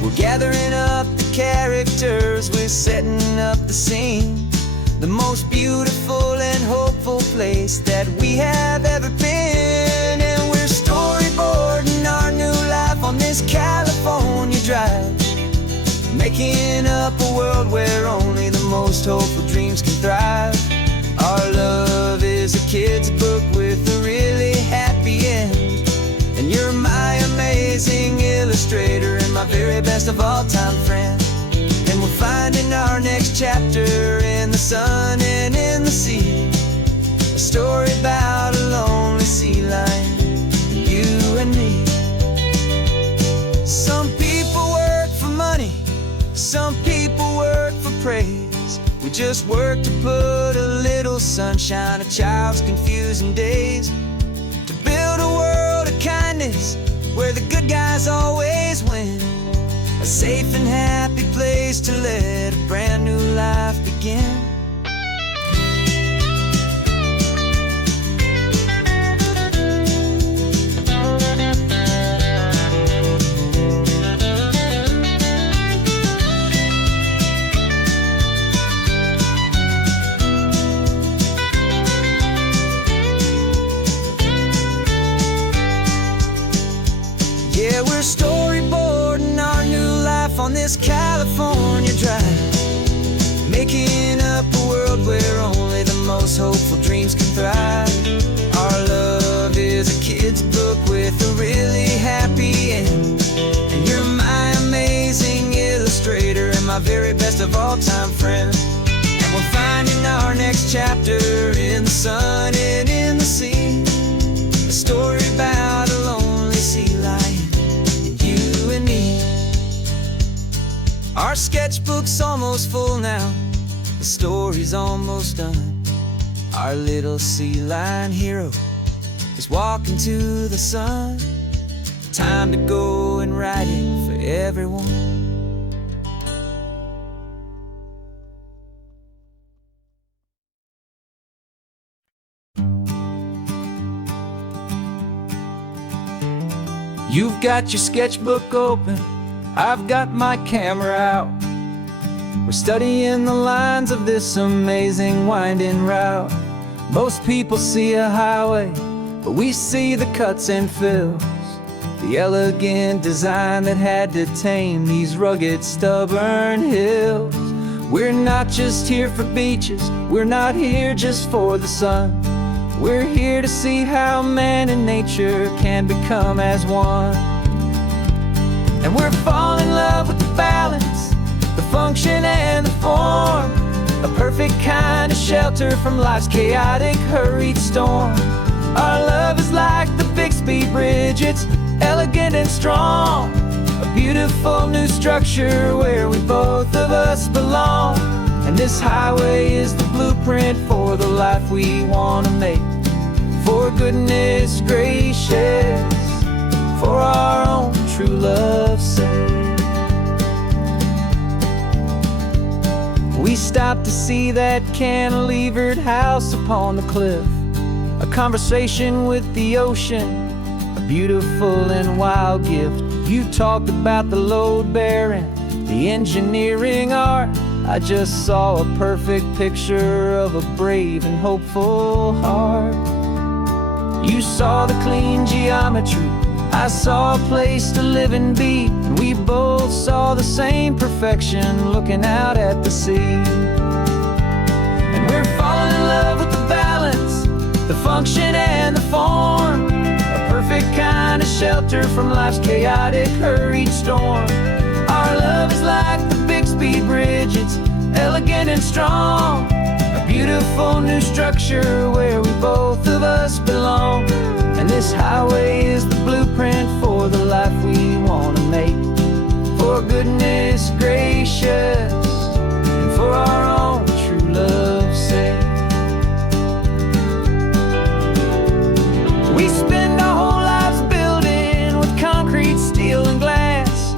We're gathering up the characters, we're setting up the scene, the most beautiful and hopeful place that we have ever been. And we're storyboarding our new life on this California drive, making up a world where only the most hopeful dreams can thrive. Our love is a kid's book with a really happy end, and you're my amazing illustrator and my very best of all time friend. And we're finding our next chapter in the sun and in the sea, a story about a lonely sea lion, you and me. Some people work for money, some people work for praise. We just work to put a little sunshine in a child's confusing days, to build a world of kindness where the good guys always win, a safe and happy place to let a brand new life begin. Yeah, we're storyboarding our new life on this California hopeful dreams can thrive. Our love is a kid's book with a really happy end. And you're my amazing illustrator and my very best of all time friend. And we're finding our next chapter in the sun and in the sea. A story about a lonely sea lion and you and me. Our sketchbook's almost full now, the story's almost done. Our little sea lion hero is walking to the sun. Time to go and write it for everyone. You've got your sketchbook open, I've got my camera out. We're studying the lines of this amazing winding route. Most people see a highway, but we see the cuts and fills, the elegant design that had to tame these rugged, stubborn hills. We're not just here for beaches, we're not here just for the sun. We're here to see how man and nature can become as one. And we're falling in love with the balance, the function and the form, a perfect kind of shelter from life's chaotic, hurried storm. Our love is like the Bixby Bridge, it's elegant and strong, a beautiful new structure where we both of us belong. And this highway is the blueprint for the life we want to make. For goodness gracious, for our own true love's sake. We stopped to see that cantilevered house upon the cliff, a conversation with the ocean, a beautiful and wild gift. You talked about the load bearing, the engineering art. I just saw a perfect picture of a brave and hopeful heart. You saw the clean geometry, I saw a place to live and be, and we both saw the same perfection looking out at the sea. And we're falling in love with the balance, the function and the form, a perfect kind of shelter from life's chaotic, hurried storm. Our love is like the Bixby Bridge, it's elegant and strong, a beautiful new structure where we both of us belong. And this highway is the blueprint for the life we want to make. For goodness gracious, and for our own true love's sake. We spend our whole lives building with concrete, steel and glass,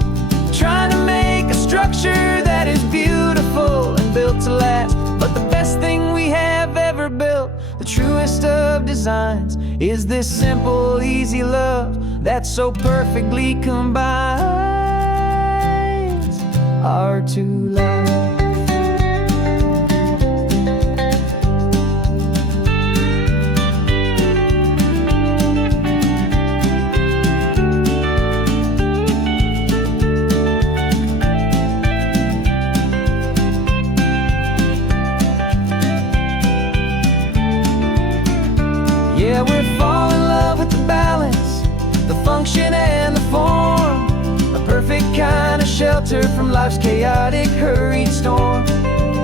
trying to make a structure that is beautiful and built to last. But the best thing we have ever built, the truest of designs, is this simple, easy love that so perfectly combines our two lives. Yeah, we're falling in love with the balance, the function and the form, a perfect kind of shelter from life's chaotic, hurried storm.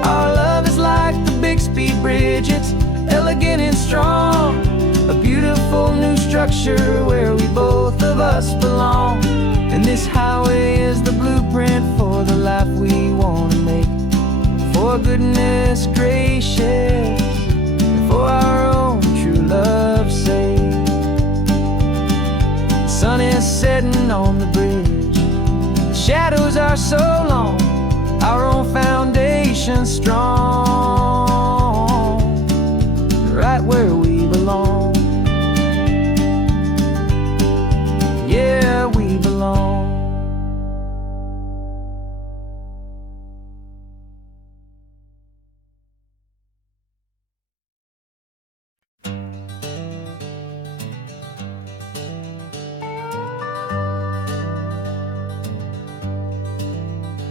Our love is like the Bixby Bridge, it's elegant and strong, a beautiful new structure where we both of us belong. And this highway is the blueprint for the life we want to make. For goodness gracious, for our own true love's sake. The sun is setting on the bridge, the shadows are so long, our own foundation strong, right where we belong. Yeah, we belong.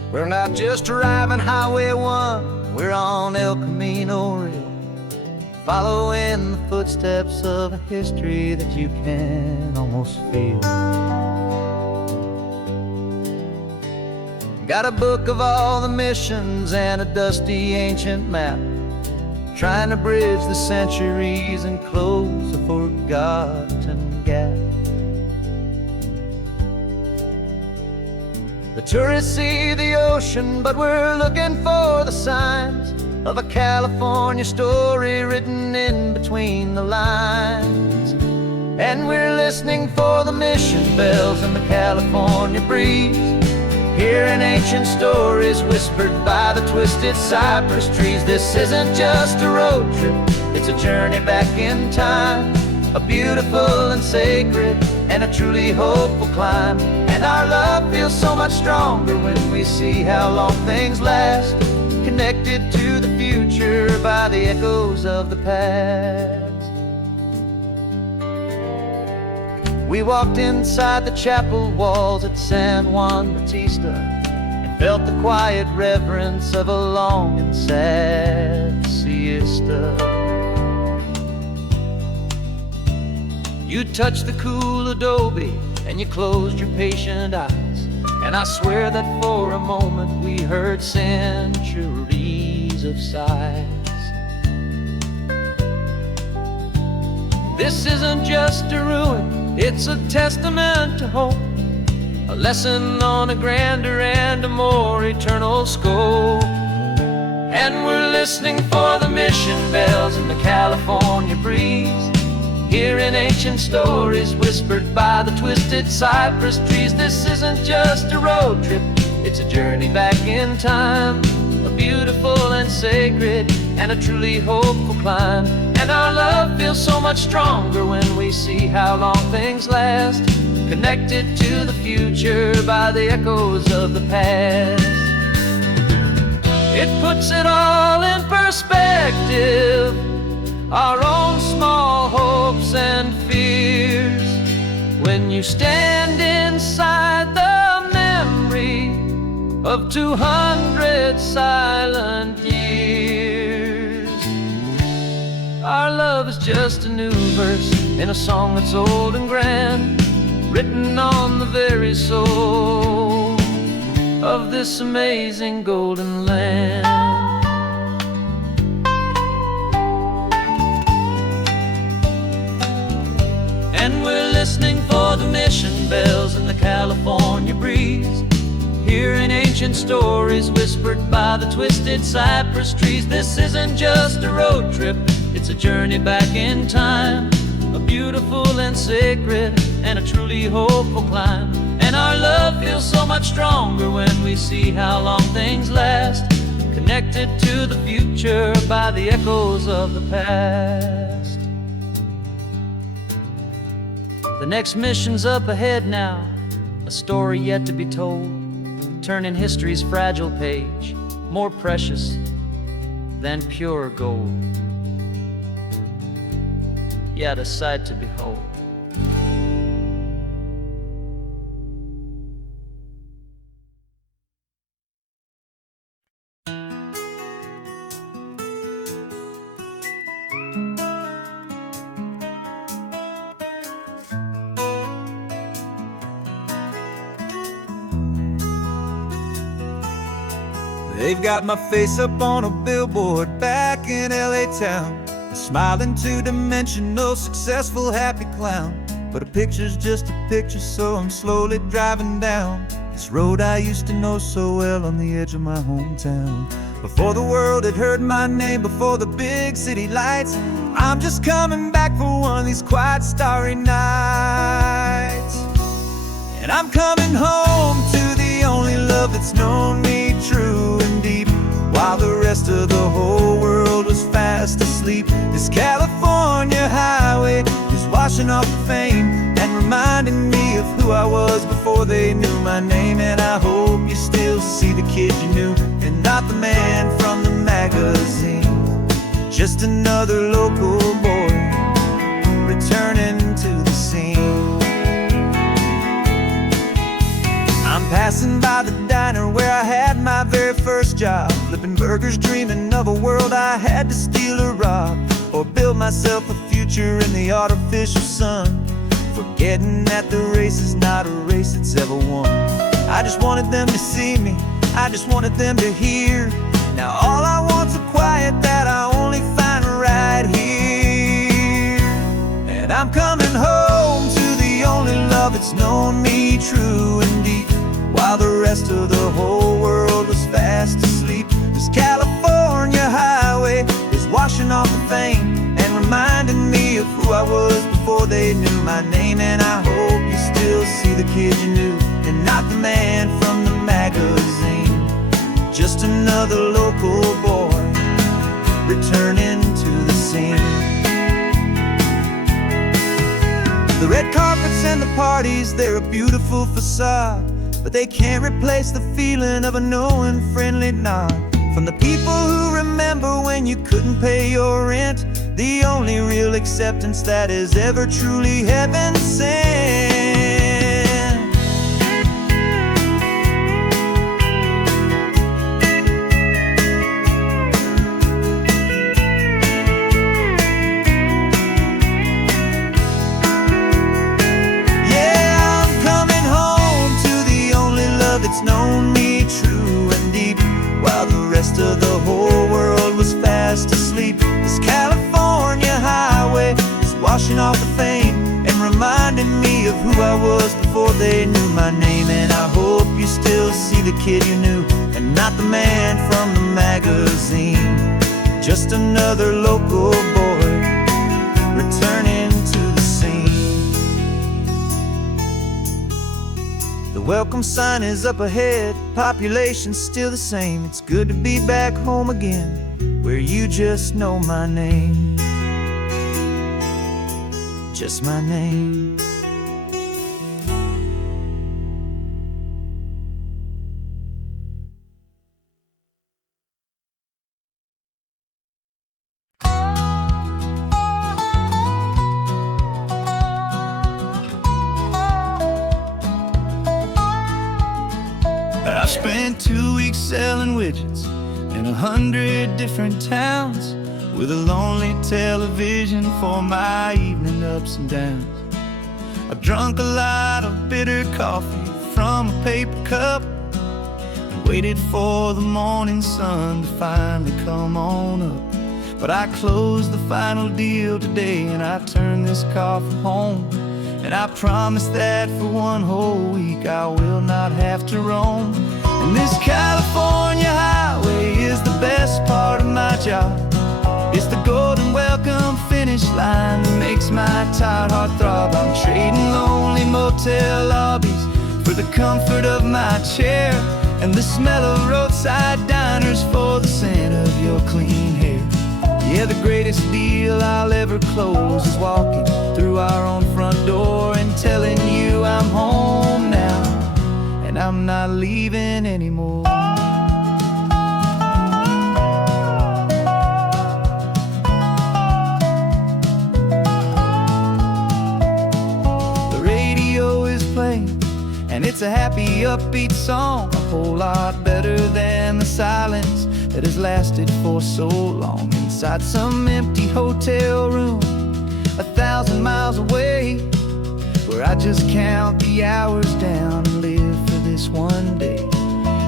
We're not just driving Highway 1, we're on El Camino Real. following the footsteps of a history that you can almost feel. Got a book of all the missions and a dusty ancient map, trying to bridge the centuries and close a forgotten gap. The tourists see the ocean, but we're looking for the signs of a California story written in between the lines. And we're listening for the mission bells in the California breeze, hearing ancient stories whispered by the twisted cypress trees. This isn't just a road trip, it's a journey back in time, a beautiful and sacred and a truly hopeful climb. And our love feels so much stronger when we see how long things last, connected to the future by the echoes of the past. We walked inside the chapel walls at San Juan Bautista and felt the quiet reverence of a long and sad siesta. You touched the cool adobe and you closed your patient eyes, and I swear that for a moment we heard centuries of sighs. This isn't just a ruin, it's a testament to hope, a lesson on a grander and a more eternal scope. And we're listening for the mission bells in the California breeze, hearing ancient stories whispered by the twisted cypress trees. This isn't just a road trip, it's a journey back in time, a beautiful and sacred and a truly hopeful climb. And our love feels so much stronger when we see how long things last, connected to the future by the echoes of the past. It puts it all in perspective, our own small hopes and fears, when you stand inside the memory of 200 silent years. Our love is just a new verse in a song that's old and grand, written on the very soul of this amazing golden land. And we're listening for the mission bells in the California breeze, hearing ancient stories whispered by the twisted cypress trees. This isn't just a road trip, it's a journey back in time, a beautiful and sacred and a truly hopeful climb. And our love feels so much stronger when we see how long things last, connected to the future by the echoes of the past. The next mission's up ahead now, a story yet to be told, turning history's fragile page more precious than pure gold. Yet a sight to behold. They've got my face up on a billboard back in LA town, a smiling two-dimensional, successful, happy clown. But a picture's just a picture, so I'm slowly driving down this road I used to know so well on the edge of my hometown. Before the world had heard my name, before the big city lights, I'm just coming back for one of these quiet, starry nights. And I'm coming home to the only love that's known me true and deep, while the rest of the whole world was fast asleep. This California highway is washing off the fame and reminding me of who I was before they knew my name. And I hope you still see the kid you knew and not the man from the magazine, just another local boy returning to the scene. I'm passing by the diner where I had my very first job, flipping burgers, dreaming of a world I had to steal or rob. or build myself a future in the artificial sun, forgetting that the race is not a race that's ever won. I just wanted them to see me, I just wanted them to hear. Now all I want's a quiet that I only find right here. And I'm coming home to the only love that's known me true and deep, while the rest of the whole world was fast asleep. This California highway is washing off the fame and reminding me of who I was before they knew my name. And I hope you still see the kid you knew, and not the man from the magazine. Just another local boy returning to the scene. The red carpets and the parties, they're a beautiful facade, but they can't replace the feeling of a knowing, friendly nod from the people who remember when you couldn't pay your rent. The only real acceptance that is ever truly heaven sent. Yeah, I'm coming home to the only love that's known me true and deep, while the rest of the whole world was fast asleep. This California highway is washing off the fame and reminding me of who I was before they knew my name. And I hope you still see the kid you knew, and not the man from the magazine. Just another local boy returning to the scene. The welcome sign is up ahead, population's still the same. It's good to be back home again, where you just know my name. Just my name. I spent 2 weeks selling widgets in 100 different towns, with a lonely television for my evening ups and downs. I drunk a lot of bitter coffee from a paper cup, and waited for the morning sun to finally come on up. But I closed the final deal today, and I turned this coffee home. And I promise that for one whole week I will not have to roam. And this California highway is the best part of my job. It's the golden welcome finish line that makes my tired heart throb. I'm trading lonely motel lobbies for the comfort of my chair, and the smell of roadside diners for the scent of your clean hair. Yeah, the greatest deal I'll ever close is walking through our own front door and telling you I'm home now, and I'm not leaving anymore. The radio is playing, and it's a happy, upbeat song, a whole lot better than the silence that has lasted for so long. Inside some empty hotel room 1,000 miles away, where I just count the hours down and live for this one day.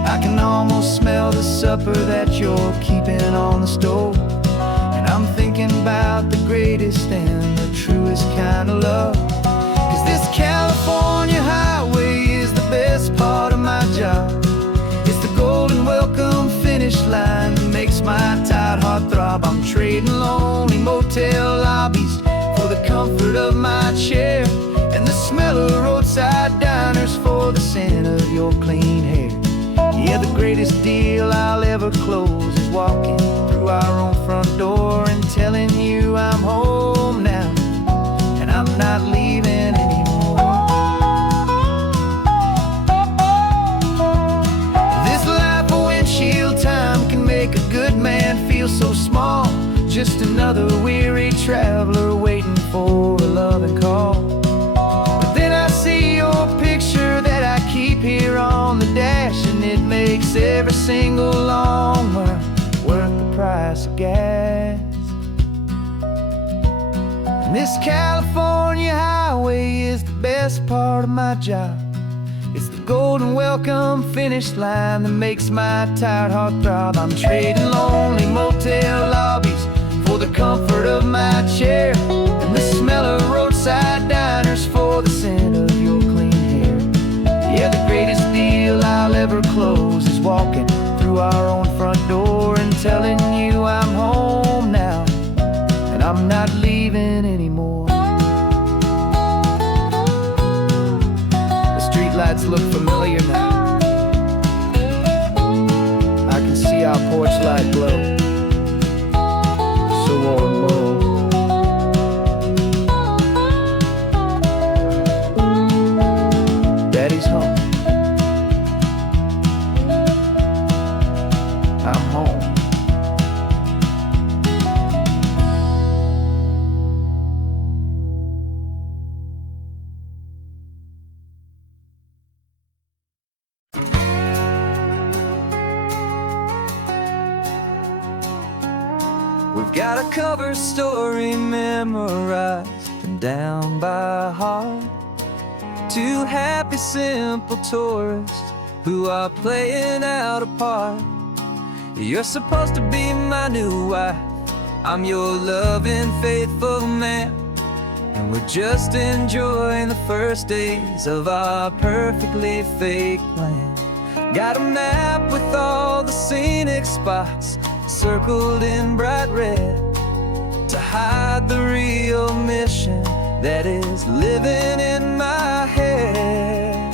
I can almost smell the supper that you're keeping on the stove, and I'm thinking about the greatest and the truest kind of love. 'Cause this California highway is the best part of my job. It's the golden welcome finish line that makes my tired heart throb. I'm trading lonely motel lobbies for the comfort of my chair, and the smell of roadside diners for the scent of your clean hair. Yeah, the greatest deal I'll ever close is walking through our own front door and telling you I'm home now, and I'm not leaving anymore. This life of windshield time can make a good man feel so small, just another weary traveler waiting for a loving call. But then I see your picture that I keep here on the dash, and it makes every single long mile worth the price of gas. And this California highway is the best part of my job. It's the golden welcome finish line that makes my tired heart throb. I'm trading lonely motel lobbies for the comfort of my chair, and the smell of roadside diners for the scent of your clean hair. Yeah, the greatest deal I'll ever close is walking through our own front door and telling you I'm home now, and I'm not leaving anymore. The streetlights look familiar now. I can see our porch light glow, so warm, low. Daddy's home. I'm home. We've got a cover story memorized and down by heart. Two happy, simple tourists who are playing out a part. You're supposed to be my new wife, I'm your loving, faithful man, and we're just enjoying the first days of our perfectly fake plan. Got a map with all the scenic spots circled in bright red to hide the real mission that is living in my head.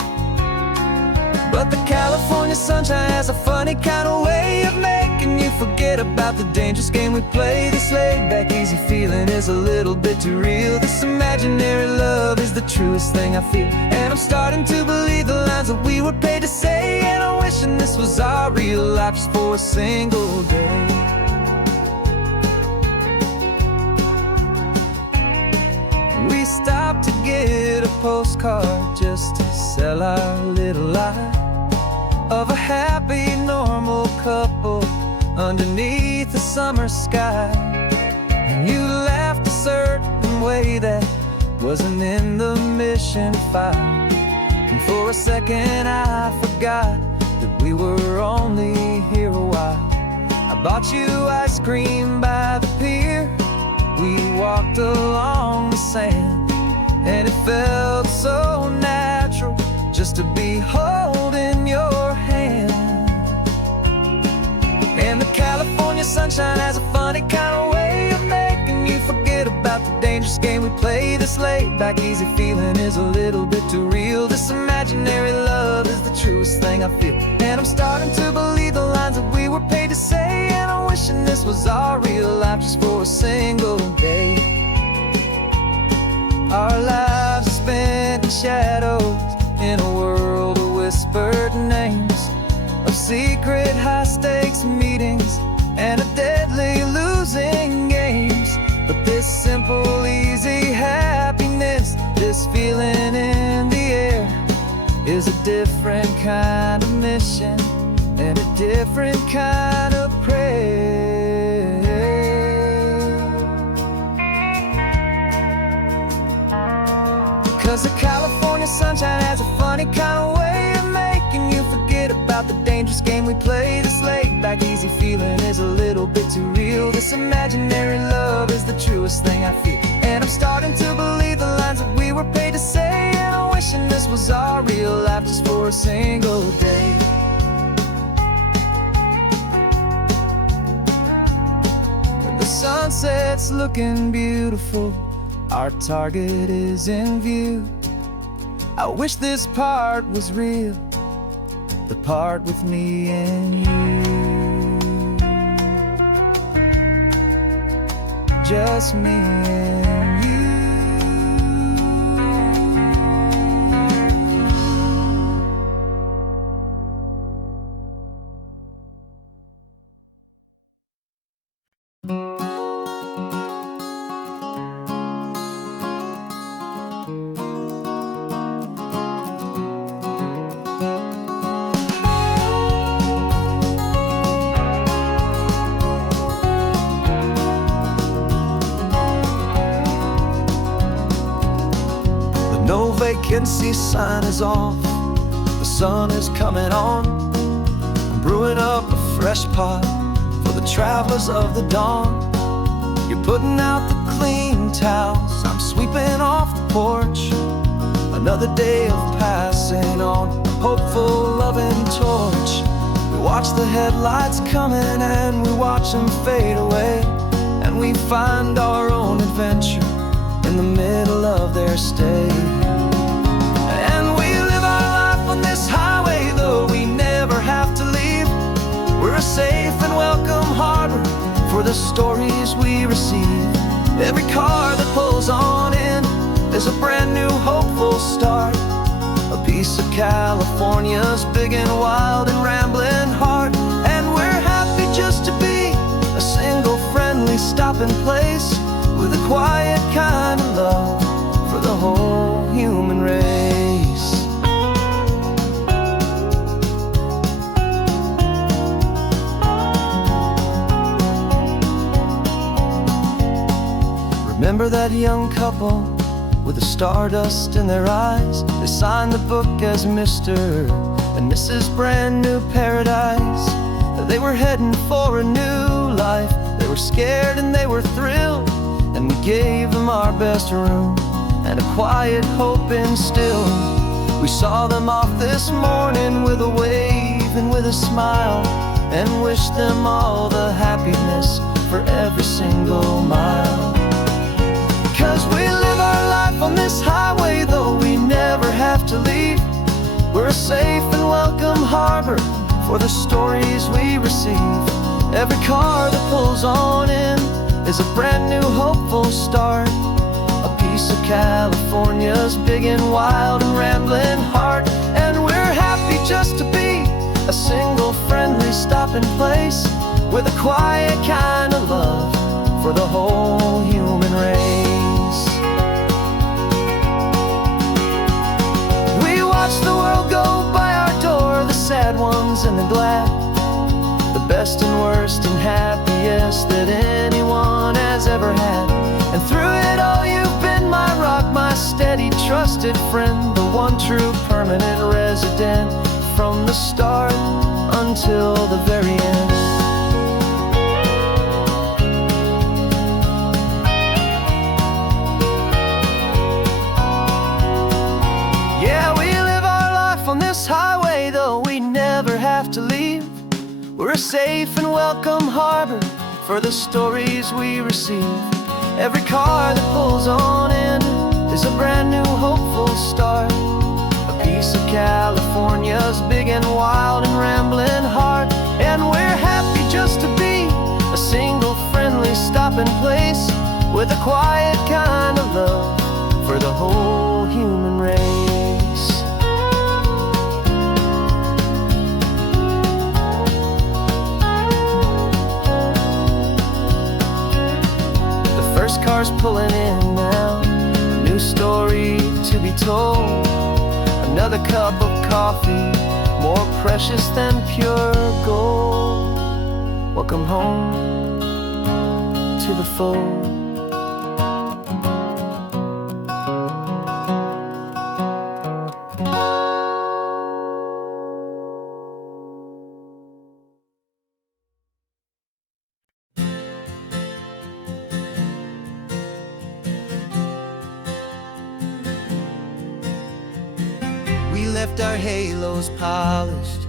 But the California sunshine has a funny kind of way of making you forget about the dangerous game we play. This laid-back, easy feeling is a little bit too real. This imaginary love is the truest thing I feel, and I'm starting to believe the lines that we were paid to say. And I'm wishing this was our real life just for a single day. We stopped to get a postcard just to sell our little lie of a happy, normal couple underneath the summer sky. And you laughed a certain way that wasn't in the mission file, and for a second I forgot that we were only here a while. I bought you ice cream by the pier, we walked along the sand, and it felt so natural just to be holding your hand. And the California sunshine has a funny kind of way of making you forget about the dangerous game we play. This laid-back, easy feeling is a little bit too real. This imaginary love is the truest thing I feel, and I'm starting to believe the lines that we were paid to say. And I'm wishing this was our real life just for a single day. Our lives are spent in shadows in a world of whispered names, of secret high-stakes meetings and a deadly losing games. But this simple, easy happiness, this feeling in the air, is a different kind of mission and a different kind of prayer. 'Cause the California sunshine has a funny kind of way of making you forget about the dangerous game we play. This laid-back, easy feeling is a little bit too real. This imaginary love is the truest thing I feel, and I'm starting to believe the lines that we were paid to say. And I'm wishing this was our real life just for a single day. When the sunset's looking beautiful, our target is in view. I wish this part was real, the part with me and you. Just me and you. Vacancy sign is off, the sun is coming on. I'm brewing up a fresh pot for the travelers of the dawn. You're putting out the clean towels, I'm sweeping off the porch. Another day of passing on, a hopeful, loving torch. We watch the headlights coming and we watch them fade away, and we find our own adventure in the middle of their stay. And we live our life on this highway, though we never have to leave. We're a safe and welcome harbor for the stories we receive. Every car that pulls on in is a brand new hopeful start, a piece of California's big and wild and rambling heart. And we're happy just to be a single friendly stopping place, with a quiet kind of love for the whole human race. Remember that young couple with the stardust in their eyes? They signed the book as Mr. and Mrs. Brand New Paradise. They were heading for a new life. They were scared and they were thrilled, and we gave them our best room and a quiet hope instilled. We saw them off this morning with a wave and with a smile, and wished them all the happiness for every single mile. 'Cause we live our life on this highway, though we never have to leave. We're a safe and welcome harbor for the stories we receive. Every car that pulls on in is a brand new hopeful start, a piece of California's big and wild and rambling heart. And we're happy just to be a single friendly stopping place, with a quiet kind of love for the whole human race. We watch the world go by our door, the sad ones and the glad, the best and worst and happiest that anyone has ever had. And through it all you've been my rock, my steady trusted friend, the one true permanent resident, from the start until the very end. Yeah, we live our life on this highway, though we never have to leave. We're a safe and welcome harbor for the stories we receive. Every car that pulls on in is a brand new hopeful start, a piece of California's big and wild and rambling heart. And we're happy just to be a single friendly stopping place, with a quiet kind of love for the whole human race. First car's pulling in now, a new story to be told. Another cup of coffee, more precious than pure gold. Welcome home to the fold. We left our halos polished,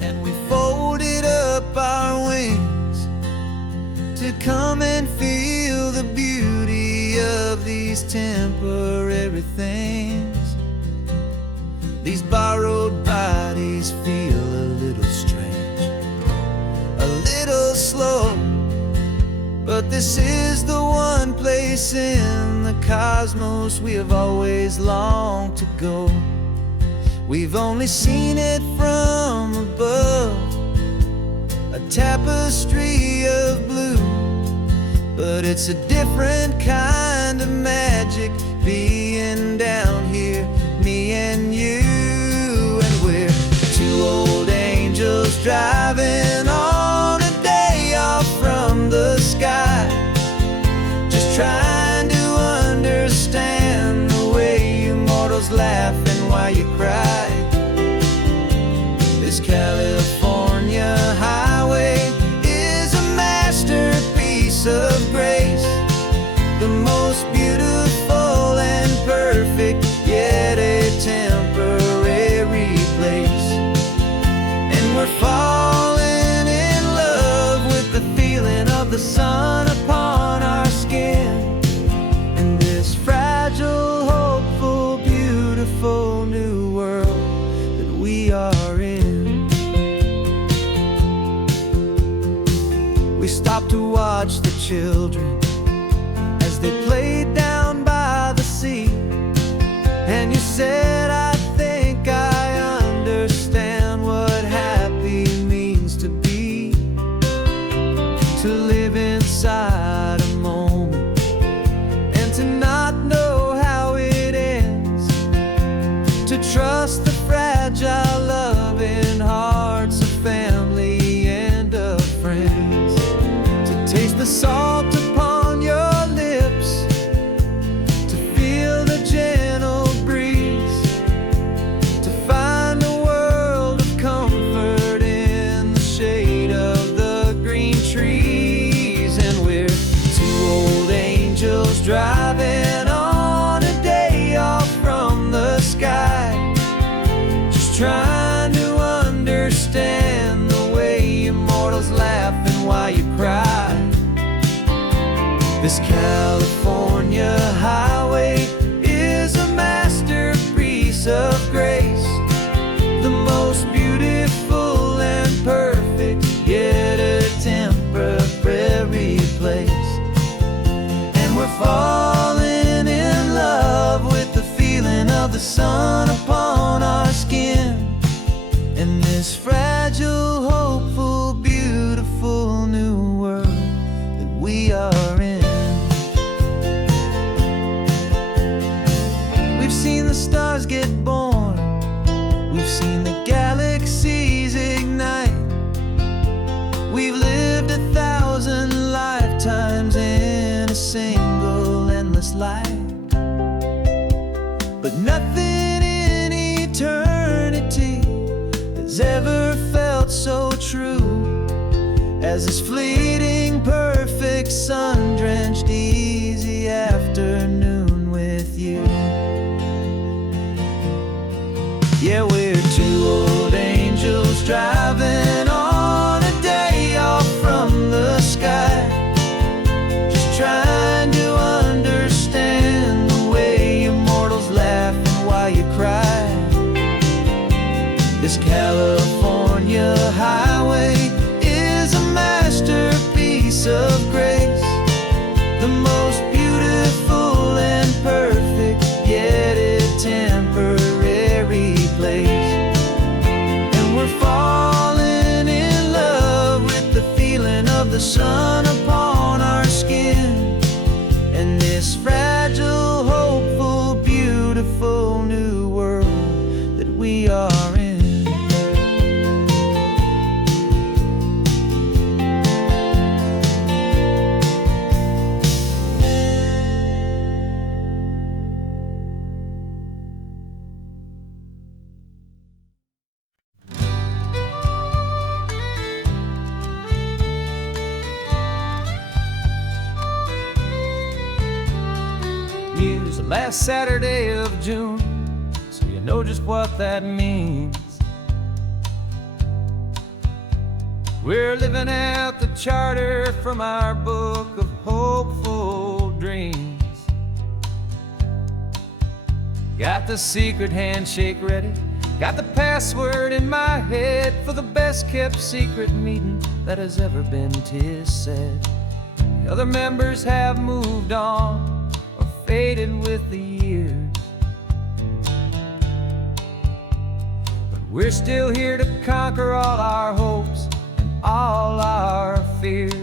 and we folded up our wings to come and feel the beauty of these temporary things. These borrowed bodies feel a little strange, a little slow, but this is the one place in the cosmos we have always longed to go. We've only seen it from above, a tapestry of blue, but it's a different kind of magic being down here, me and you. And we're two old angels driving on a day off from the sky, just trying to understand the way you mortals laugh piece of grace, the most beautiful and perfect, yet a temporary place. And we're falling in love with the feeling of the sun upon our skin, in this fragile, hopeful, beautiful new world that we are in. We stopped to watch the children as they played down by the sea, and you said, I think I understand what happy means to be, to live inside a moment and to not know how it ends, to trust the fragile loving hearts of family and of friends, to taste the salt upon your lips, to feel the gentle breeze, to find a world of comfort in the shade of the green trees. And we're two old angels driving on a day off from the sky, just trying to understand the way immortals laugh and why you cry. This California highway is a masterpiece of grace, the most beautiful and perfect, yet a temporary place. And we're falling in love with the feeling of the sun upon our skin, in this fragile, hopeful, beautiful new world that we are in. We've seen the stars get born, we've seen the galaxies ignite, we've lived 1,000 lifetimes in a single endless life. But nothing in eternity has ever felt so true as this fleeting, perfect, sun-drenched, easy afternoon with you. Yeah, we're two old angels driving on a day off from the sky, just trying to understand the way immortals laugh and why you cry. This California highway is a masterpiece of grace, the most beautiful and perfect, yet a temporary place. And we're falling in love with the feeling of the sun upon our skin, and this fragile, hopeful, beautiful new world that we are in. Use the last Saturday of June, so you know just what that means. We're living out the charter from our book of hopeful dreams. Got the secret handshake ready, got the password in my head for the best kept secret meeting that has ever been, 'tis said. The other members have moved on, faded with the years, but we're still here to conquer all our hopes and all our fears.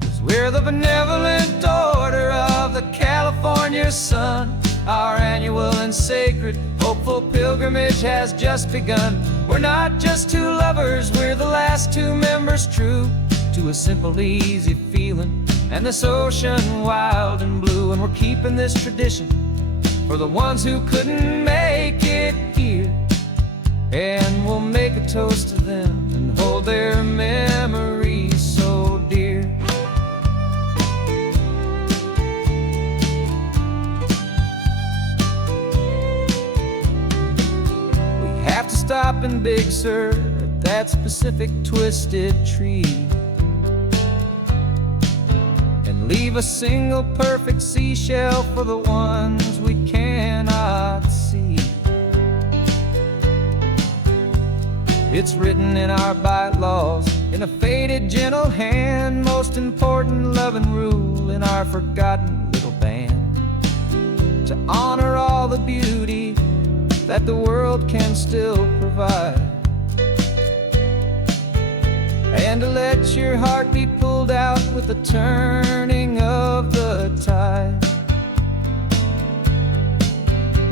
'Cause we're the benevolent order of the California sun. Our annual and sacred hopeful pilgrimage has just begun. We're not just two lovers, we're the last two members true to a simple, easy feeling and this ocean wild and blue. And we're keeping this tradition for the ones who couldn't make it here, and we'll make a toast to them and hold their memories so stopping Big Sur at that specific twisted tree, and leave a single perfect seashell for the ones we cannot see. It's written in our bylaws, in a faded gentle hand, most important loving rule in our forgotten little band, to honor all the beauty that the world can still provide, and to let your heart be pulled out with the turning of the tide.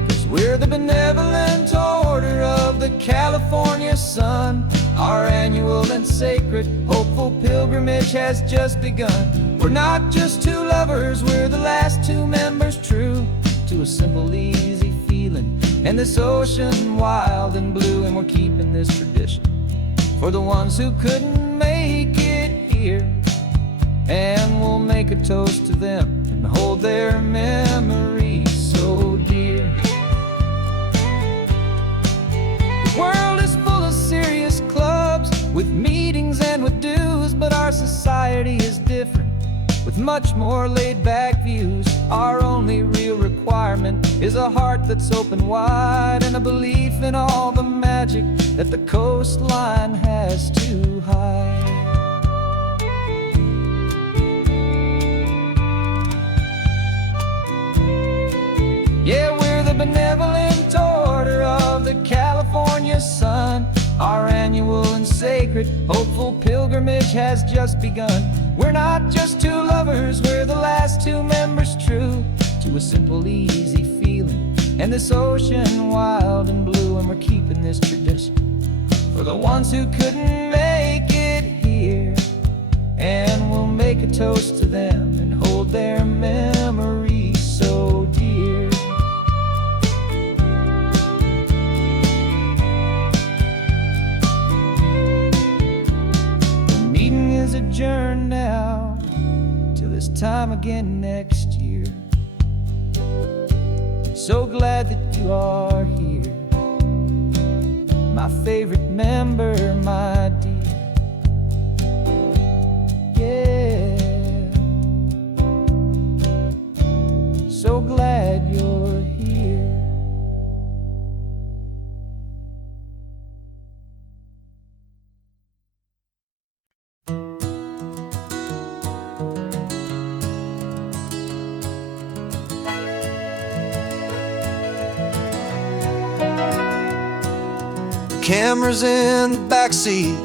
'Cause we're the benevolent order of the California sun. Our annual and sacred hopeful pilgrimage has just begun. We're not just two lovers, we're the last two members true to a simple, easy feeling, and this ocean wild and blue. And we're keeping this tradition for the ones who couldn't make it here, and we'll make a toast to them and hold their memories so dear. The world is full of serious clubs with meetings and with dues, but our society is different with much more laid-back views. Our only real requirement is a heart that's open wide, and a belief in all the magic that the coastline has to hide. Yeah, we're the benevolent order of the California sun. Our annual and sacred hopeful pilgrimage has just begun. We're not just two lovers, we're the last two members true to a simple, easy feeling, and this ocean wild and blue. And we're keeping this tradition for the ones who couldn't make it here, and we'll make a toast to them and hold their memories so dear. The meeting is adjourned now till this time again next year. So glad that you are here, my favorite member, my dear. Yeah, so glad you're here. Camera's in the backseat,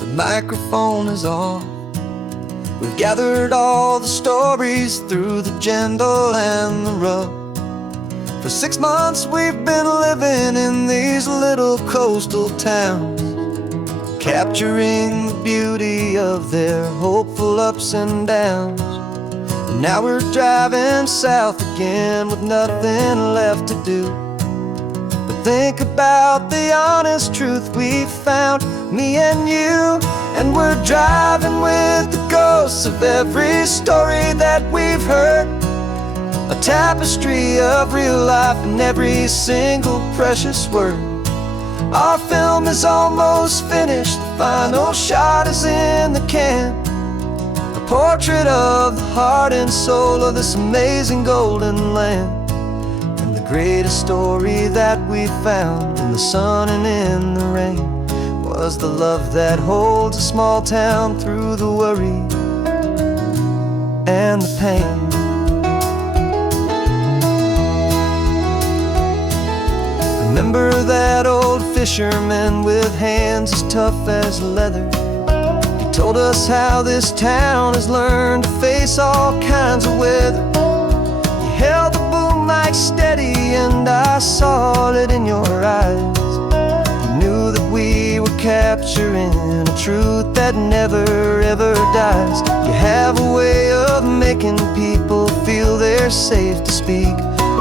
the microphone is on. We've gathered all the stories through the gentle and the rough. For 6 months we've been living in these little coastal towns, capturing the beauty of their hopeful ups and downs. And now we're driving south again with nothing left to do. Think about the honest truth we found, me and you. And we're driving with the ghosts of every story that we've heard, a tapestry of real life in every single precious word. Our film is almost finished, the final shot is in the can, a portrait of the heart and soul of this amazing golden land. Greatest story that we found in the sun and in the rain was the love that holds a small town through the worry and the pain. Remember that old fisherman with hands as tough as leather? He told us how this town has learned to face all kinds of weather. You held the boom mic steady and I saw it in your eyes. You knew that we were capturing a truth that never ever dies. You have a way of making people feel they're safe to speak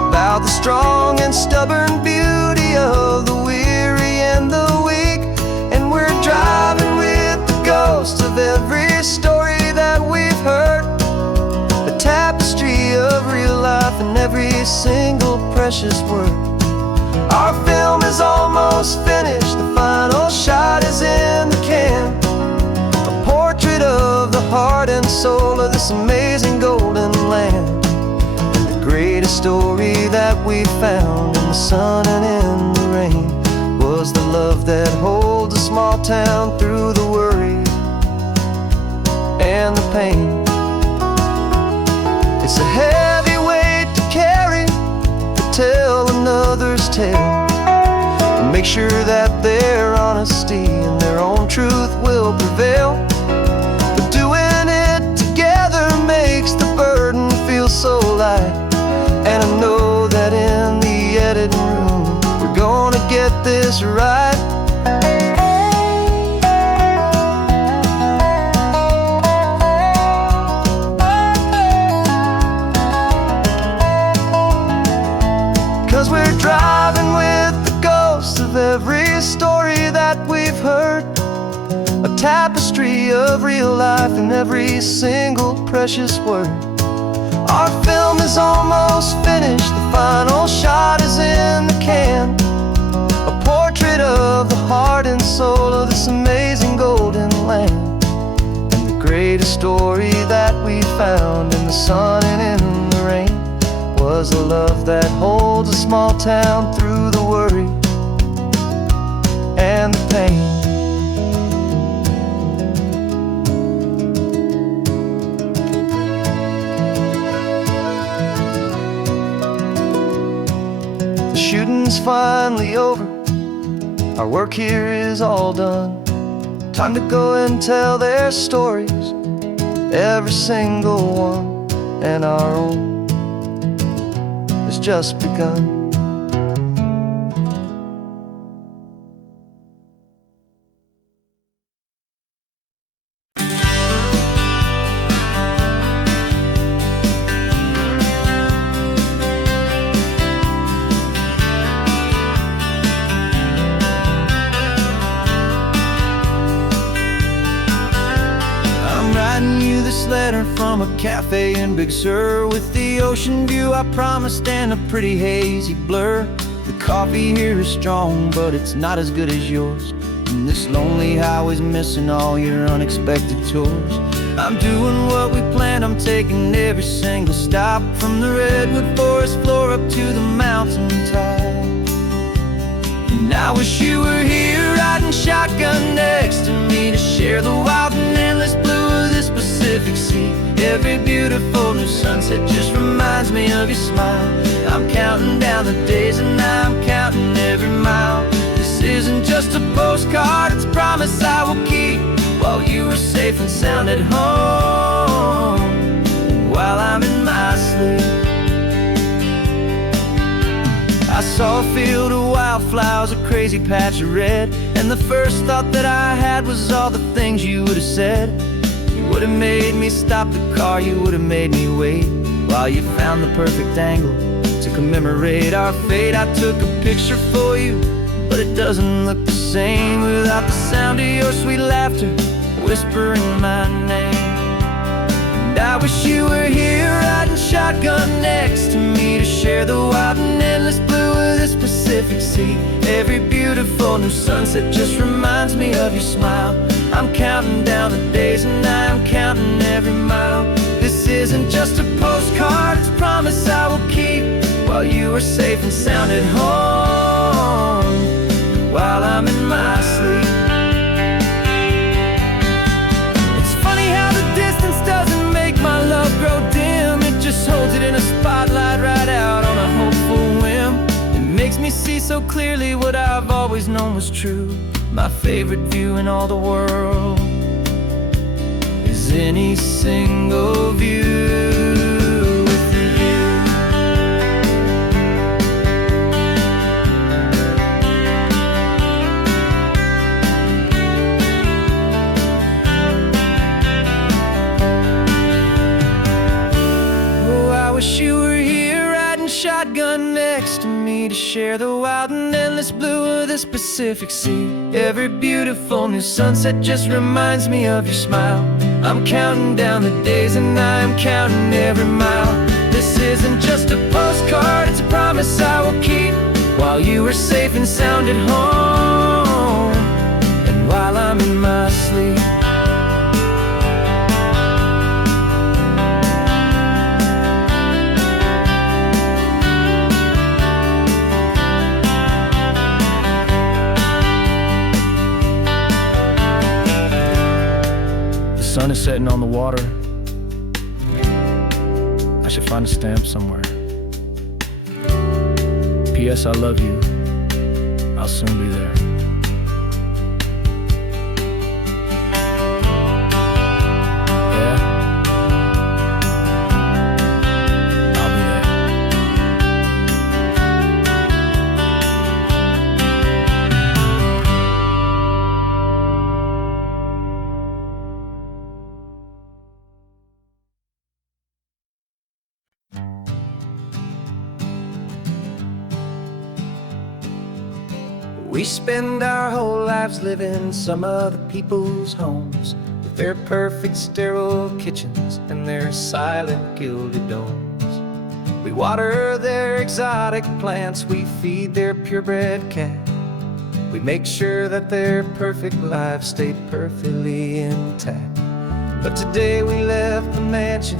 about the strong and stubborn beauty of the weary and the weak. And we're driving with the ghosts of every story that we've heard, a tapestry of real life in every single precious word. Our film is almost finished, the final shot is in the can. A portrait of the heart and soul of this amazing golden land. And the greatest story that we found in the sun and in the rain was the love that holds a small town through the worry and the pain. It's a heavy weight to carry, to tell another's tale, and make sure that their honesty and their own truth will prevail. But doing it together makes the burden feel so light. And I know that in the editing room we're gonna get this right. 'Cause we're driving with the ghosts of every story that we've heard, a tapestry of real life in every single precious word. Our film is almost finished, the final shot is in the can. A portrait of the heart and soul of this amazing golden land. And the greatest story that we found in the sun and in the rain was a love that holds a small town through the worry and the pain. The shooting's finally over, our work here is all done. Time to go and tell their stories, every single one, and our own has just begun. Letter from a cafe in Big Sur, with the ocean view I promised and a pretty hazy blur. The coffee here is strong, but it's not as good as yours. And this lonely highway's missing all your unexpected tours. I'm doing what we planned, I'm taking every single stop, from the redwood forest floor up to the mountain top. And I wish you were here riding shotgun next to me, to share the wild and endless blue of this Pacific Sea. Every beautiful new sunset just reminds me of your smile. I'm counting down the days and I'm counting every mile. This isn't just a postcard, it's a promise I will keep, while you are safe and sound at home, while I'm in my sleep. I saw a field of wildflowers, a crazy patch of red, and the first thought that I had was all the things you would have said. You would have made me stop the car, you would have made me wait, while you found the perfect angle to commemorate our fate. I took a picture for you, but it doesn't look the same without the sound of your sweet laughter whispering my name. And I wish you were here riding shotgun next to me, to share the wild and endless blue of this Pacific Sea. Every beautiful new sunset just reminds me of your smile. I'm counting down the days and I'm counting every mile. This isn't just a postcard, it's a promise I will keep, while you are safe and sound at home, while I'm in my sleep. It's funny how the distance doesn't make my love grow dim, it just holds it in a spotlight right out on a hopeful whim. It makes me see so clearly what I've always known was true. My favorite view in all the world is any single view with you. Oh, I wish you were here riding shotgun next to me, to share the wild and endless blue of this Pacific Sea. Every beautiful new sunset just reminds me of your smile. I'm counting down the days and I'm counting every mile. This isn't just a postcard, it's a promise I will keep, while you were safe and sound at home, and while I'm in my sleep. The sun is setting on the water. I should find a stamp somewhere. P.S. I love you. I'll soon be there. Yeah? I'll be there. We spend our whole lives living some other people's homes, with their perfect sterile kitchens and their silent gilded domes. We water their exotic plants, we feed their purebred cat. We make sure that their perfect lives stay perfectly intact. But today we left the mansion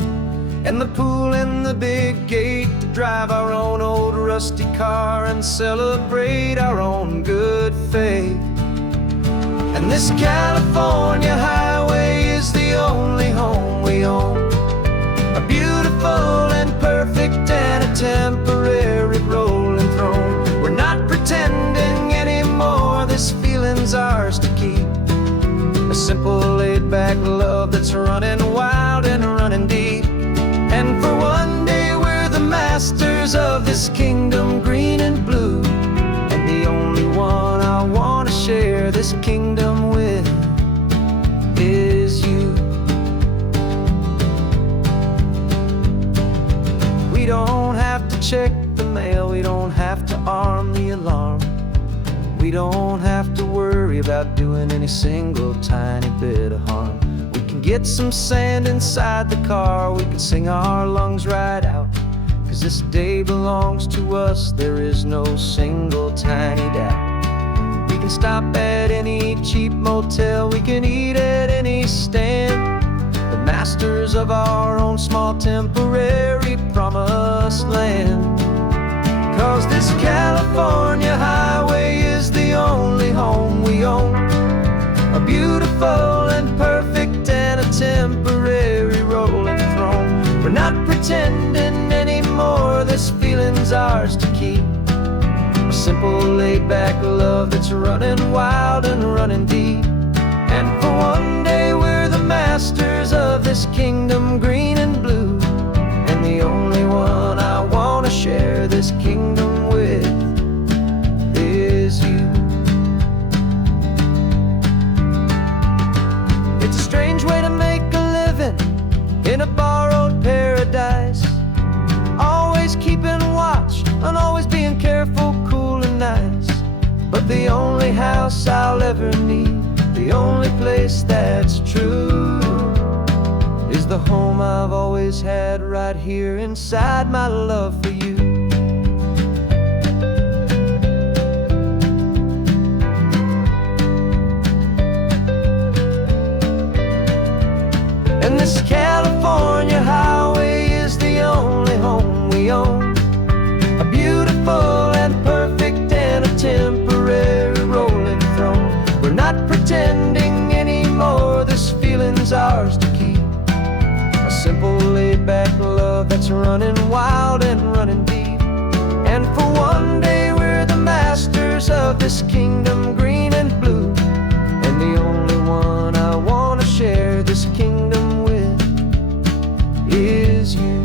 and the pool and the big gate to drive our own old rusty car and celebrate our own good faith. And this California highway is the only home we own, a beautiful and perfect and a temporary rolling throne. We're not pretending anymore, this feeling's ours to keep, a simple laid-back love that's running wild and running deep. And for one day we're the masters of this kingdom green and blue, and the only one I want to share this kingdom with is you. We don't have to check the mail, we don't have to arm the alarm, we don't have to worry about doing any single tiny bit of harm. Get some sand inside the car, we can sing our lungs right out, 'cause this day belongs to us, there is no single tiny doubt. We can stop at any cheap motel, we can eat at any stand, the masters of our own small temporary promised land. 'Cause this California highway is the only home we own, a beautiful and perfect and a temporary rolling throne. We're not pretending anymore, this feeling's ours to keep, a simple laid-back love that's running wild and running deep. And for one day we're the masters of this kingdom green and blue, and the only one I want to share this kingdom with is you. It's a strange way to make a living in a borrowed paradise, always keeping watch and always being careful, cool and nice. But the only house I'll ever need, the only place that's true, is the home I've always had right here inside my love for you. And this California highway is the only home we own, a beautiful and perfect and a temporary rolling throne. We're not pretending anymore, this feeling's ours to keep, a simple laid-back love that's running wild and running deep. And for one day we're the masters of this kingdom green and blue, and the only one I want to share this kingdom with is you.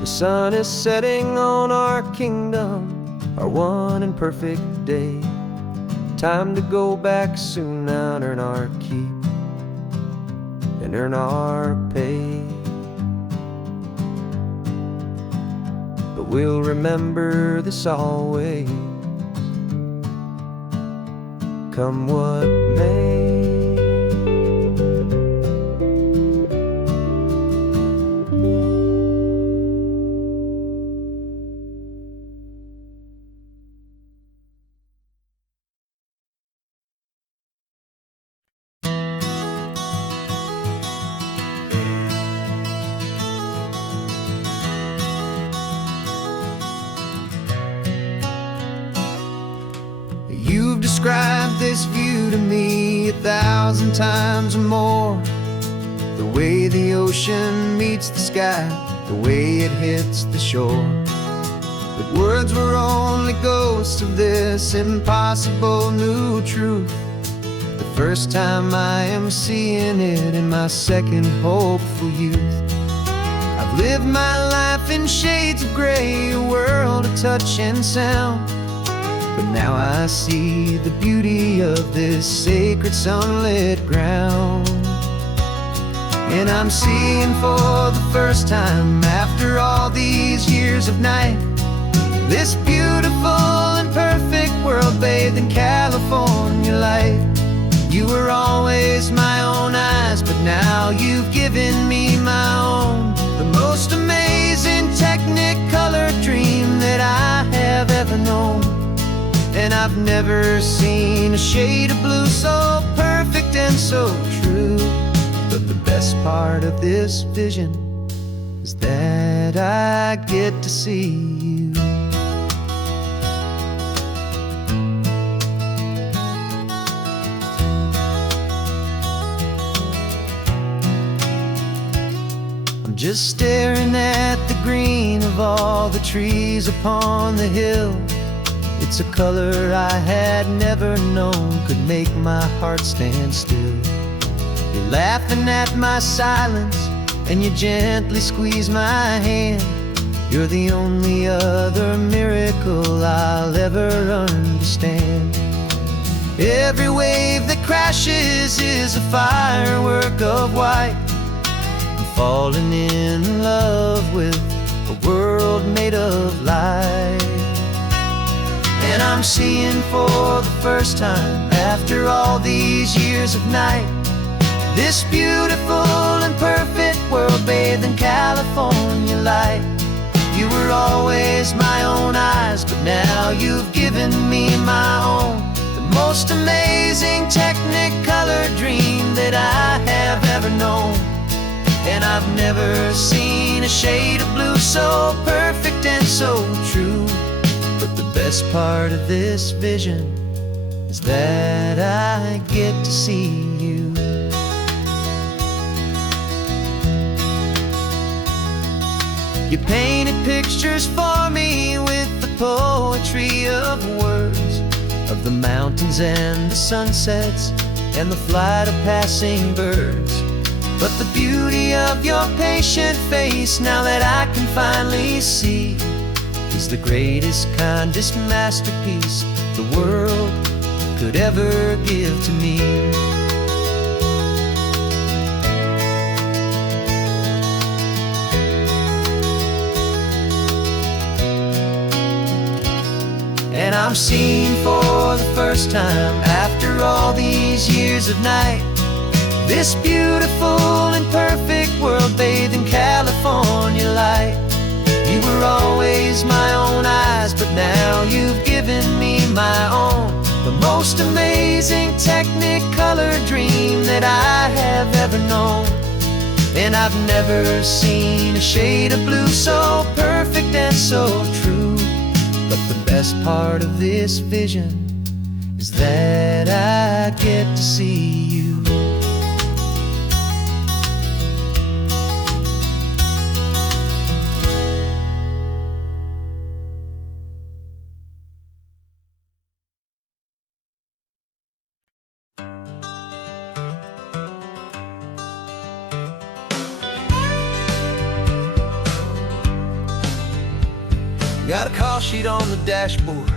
The sun is setting on our kingdom, our one and perfect day. Time to go back soon now and earn our keep and earn our pay. But we'll remember this always, come what may. 1,000 times or more. The way the ocean meets the sky, the way it hits the shore. But words were only ghosts of this impossible new truth. The first time I am seeing it in my second hopeful youth. I've lived my life in shades of gray, a world of touch and sound. But now I see the beauty of this sacred sunlit ground. And I'm seeing for the first time, after all these years of night, this beautiful and perfect world bathed in California light. You were always my own eyes, but now you've given me my own. The most amazing Technicolor dream that I have ever known. And I've never seen a shade of blue so perfect and so true. But the best part of this vision is that I get to see you. Just staring at the green of all the trees upon the hill. It's a color I had never known could make my heart stand still. You're laughing at my silence, and you gently squeeze my hand. You're the only other miracle I'll ever understand. Every wave that crashes is a firework of white. Falling in love with a world made of light. And I'm seeing for the first time, after all these years of night, this beautiful and perfect world bathed in California light. You were always my own eyes, but now you've given me my own. The most amazing Technicolor dream that I have ever known. And I've never seen a shade of blue so perfect and so true. But the best part of this vision is that I get to see you. You painted pictures for me with the poetry of words, of the mountains and the sunsets and the flight of passing birds. But the beauty of your patient face, now that I can finally see, is the greatest, kindest masterpiece the world could ever give to me. And I'm seeing for the first time, after all these years of night, this beautiful and perfect world bathed in California light. You were always my own eyes, but now you've given me my own. The most amazing Technicolor dream that I have ever known. And I've never seen a shade of blue so perfect and so true. But the best part of this vision is that I get to see you. Got a call sheet on the dashboard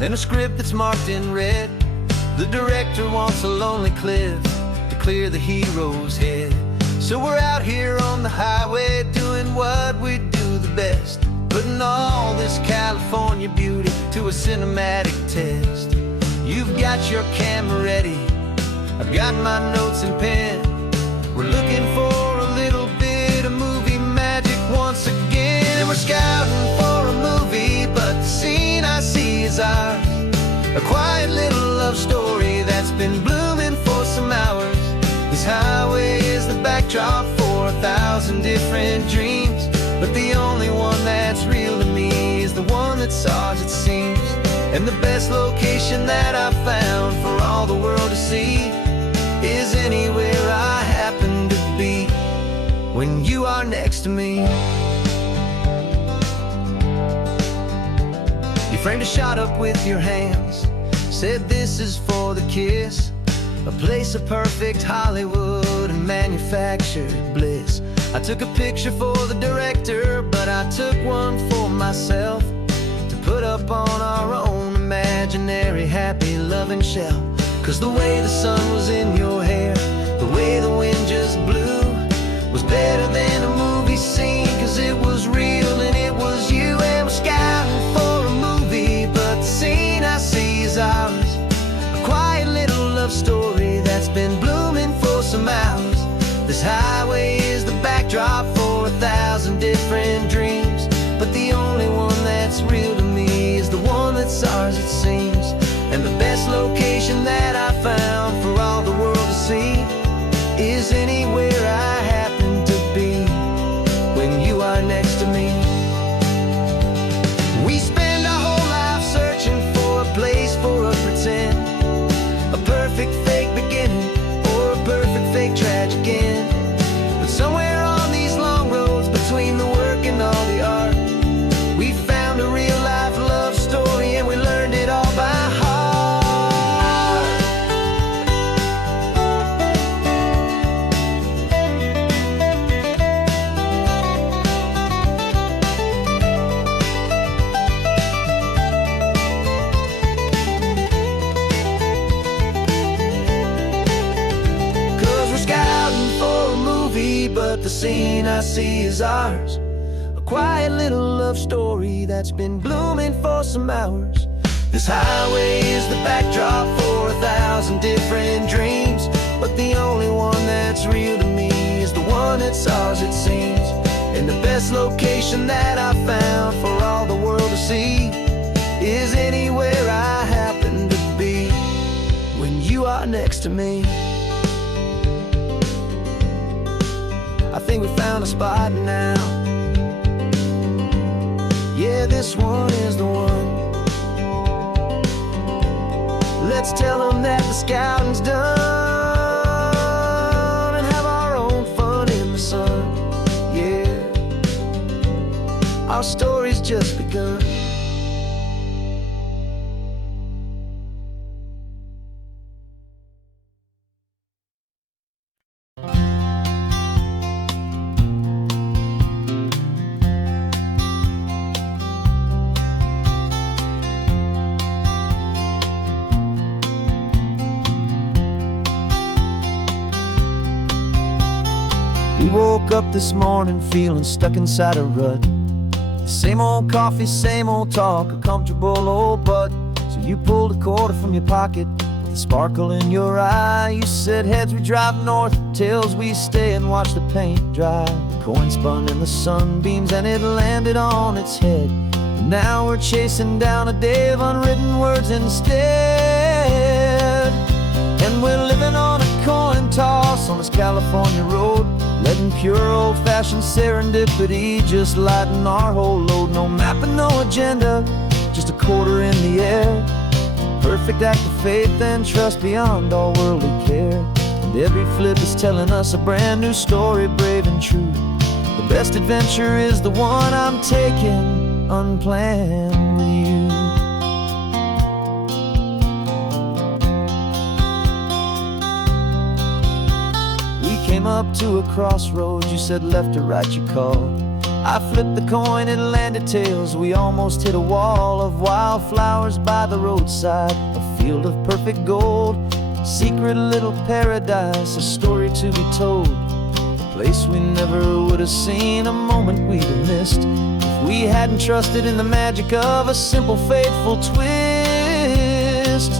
and a script that's marked in red. The director wants a lonely cliff to clear the hero's head. So we're out here on the highway doing what we do the best, putting all this California beauty to a cinematic test. You've got your camera ready, I've got my notes and pen. We're looking for a little bit of movie magic once again. And we're scouting for a movie, but the scene I see is ours. A quiet little love story that's been blooming for some hours. This highway is the backdrop for 1,000 different dreams, but the only one that's real to me is the one that's ours, it seems. And the best location that I've found for all the world to see is in when you are next to me. You framed a shot up with your hands, said this is for the kiss, a place of perfect Hollywood and manufactured bliss. I took a picture for the director, but I took one for myself to put up on our own imaginary happy loving shelf. 'Cause the way the sun was in your hair, the way the wind just blew, was better than a movie scene. 'Cause it was real and it was you, and we're scouting for a movie, but the scene I see is ours. A quiet little love story that's been blooming for some hours. This highway is the backdrop for 1,000 different dreams, but the only one that's real to me is the one that's ours, it seems. And the best location that I found for all the world to see is anywhere I happen to be when you are next to me. We spend our whole life searching for a place for a pretend, a perfect fake beginning or a perfect fake tragic end. But somewhere on these long roads between the work and all the art, we found a real life love story, and we learned it all by heart. 'Cause we're scouting for a movie, but the scene I see is ours. A quiet little love story that's been blooming for some hours. This highway is the backdrop for 1,000 different dreams, but the only one that's real to me is the one that's ours, it seems. And the best location that I found for all the world to see is anywhere I happen to be when you are next to me. I think we found a spot now. Yeah, this one is the one. Let's tell them that the scouting's done and have our own fun in the sun. Yeah, our story's just begun. We woke up this morning feeling stuck inside a rut. Same old coffee, same old talk, a comfortable old butt. So you pulled a quarter from your pocket with a sparkle in your eye. You said, heads we drive north, tails we stay and watch the paint dry. The coin spun in the sunbeams and it landed on its head. And now we're chasing down a day of unwritten words instead. And we're living on a coin toss on this California road, letting pure old-fashioned serendipity just lighten our whole load. No map and no agenda, just a quarter in the air. Perfect act of faith and trust beyond all worldly care. And every flip is telling us a brand new story, brave and true. The best adventure is the one I'm taking unplanned with you. Came up to a crossroads, you said left or right you called. I flipped the coin, it landed tails. We almost hit a wall of wildflowers by the roadside, a field of perfect gold, secret little paradise, a story to be told. A place we never would have seen, a moment we'd have missed if we hadn't trusted in the magic of a simple faithful twist.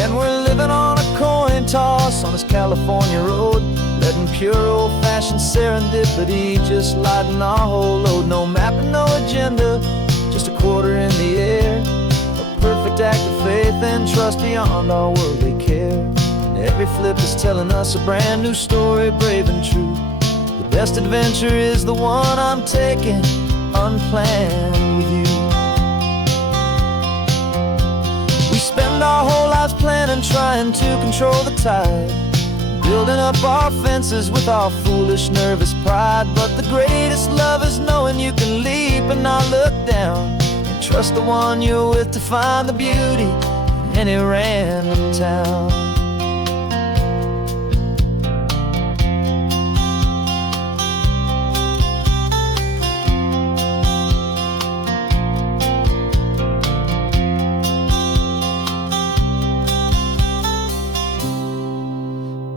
And we're living on a coin toss on this California road, letting pure old-fashioned serendipity just lighten our whole load. No map and no agenda, just a quarter in the air. A perfect act of faith and trust beyond all worldly care. And every flip is telling us a brand new story, brave and true. The best adventure is the one I'm taking unplanned with you. We spend our whole lives planning, trying to control the tide, building up our fences with our foolish, nervous pride. But the greatest love is knowing you can leap and not look down, and trust the one you're with to find the beauty in any random town.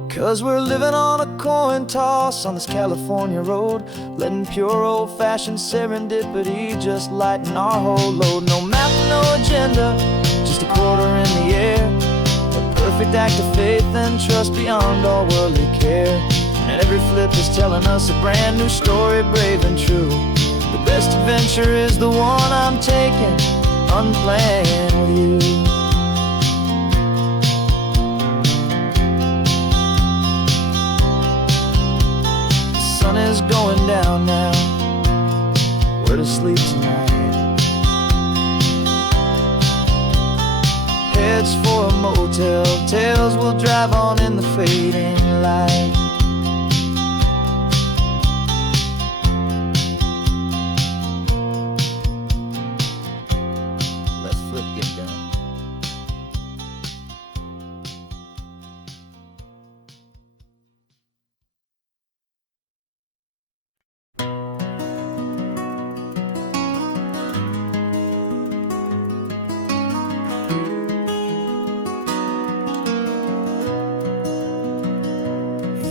'Cause we're living on a coin toss on this California road, letting pure old-fashioned serendipity just lighten our whole load. No map, no agenda, just a quarter in the air, a perfect act of faith and trust beyond all worldly care. And every flip is telling us a brand new story, brave and true. The best adventure is the one I'm taking, unplanned with you. The sun is going down now, we're to sleep tonight. Heads for a motel, tails will drive on in the fading light. Let's flip get done.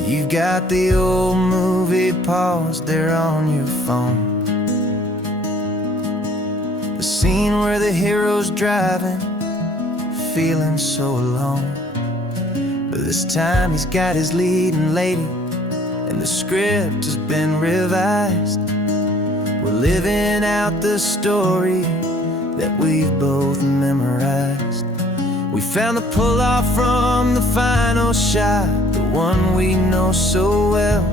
You've got the old movie paused there on your phone, the scene where the hero's driving, feeling so alone. But this time he's got his leading lady, and the script has been revised. We're living out the story that we've both memorized. We found the pull-off from the final shot, the one we know so well.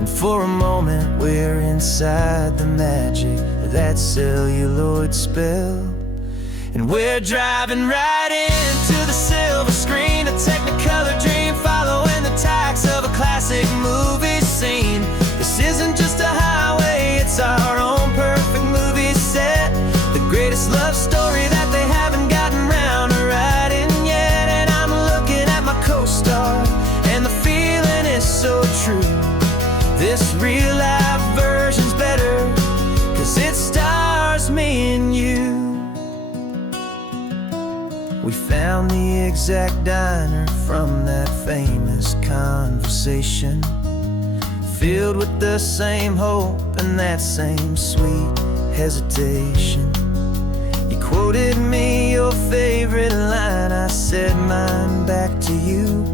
And for a moment we're inside the magic of that celluloid spell. And we're driving right into the silver screen, a technicolor dream following the tacks of a classic movie scene. This isn't just a highway, it's our own perfect movie set, the greatest love story that they haven't gotten round to writing yet. And I'm looking at my co-star, and the feeling is so true. This real life version's better, 'cause it stars me and you. We found the exact diner from that famous conversation, filled with the same hope and that same sweet hesitation. You quoted me your favorite line, I said mine back to you.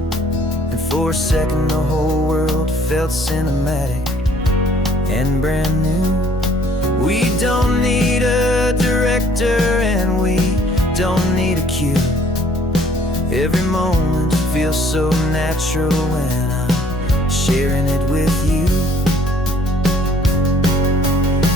And for a second the whole world felt cinematic and brand new. We don't need a director and we don't need a cue. Every moment feels so natural when I'm sharing it with you.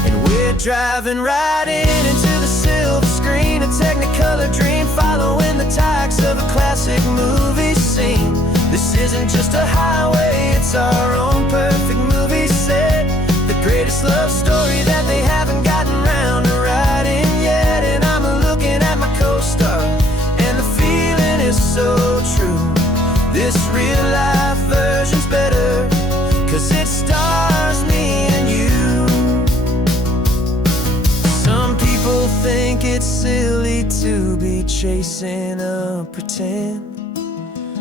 And we're driving right into the silver screen, a technicolor dream following the tacks of a classic movie scene. This isn't just a highway, it's our own perfect movie set, the greatest love story that they haven't gotten round to writing yet. And I'm looking at my co-star, and the feeling is so true. This real life version's better, 'cause it stars me and you. Some people think it's silly to be chasing a pretend,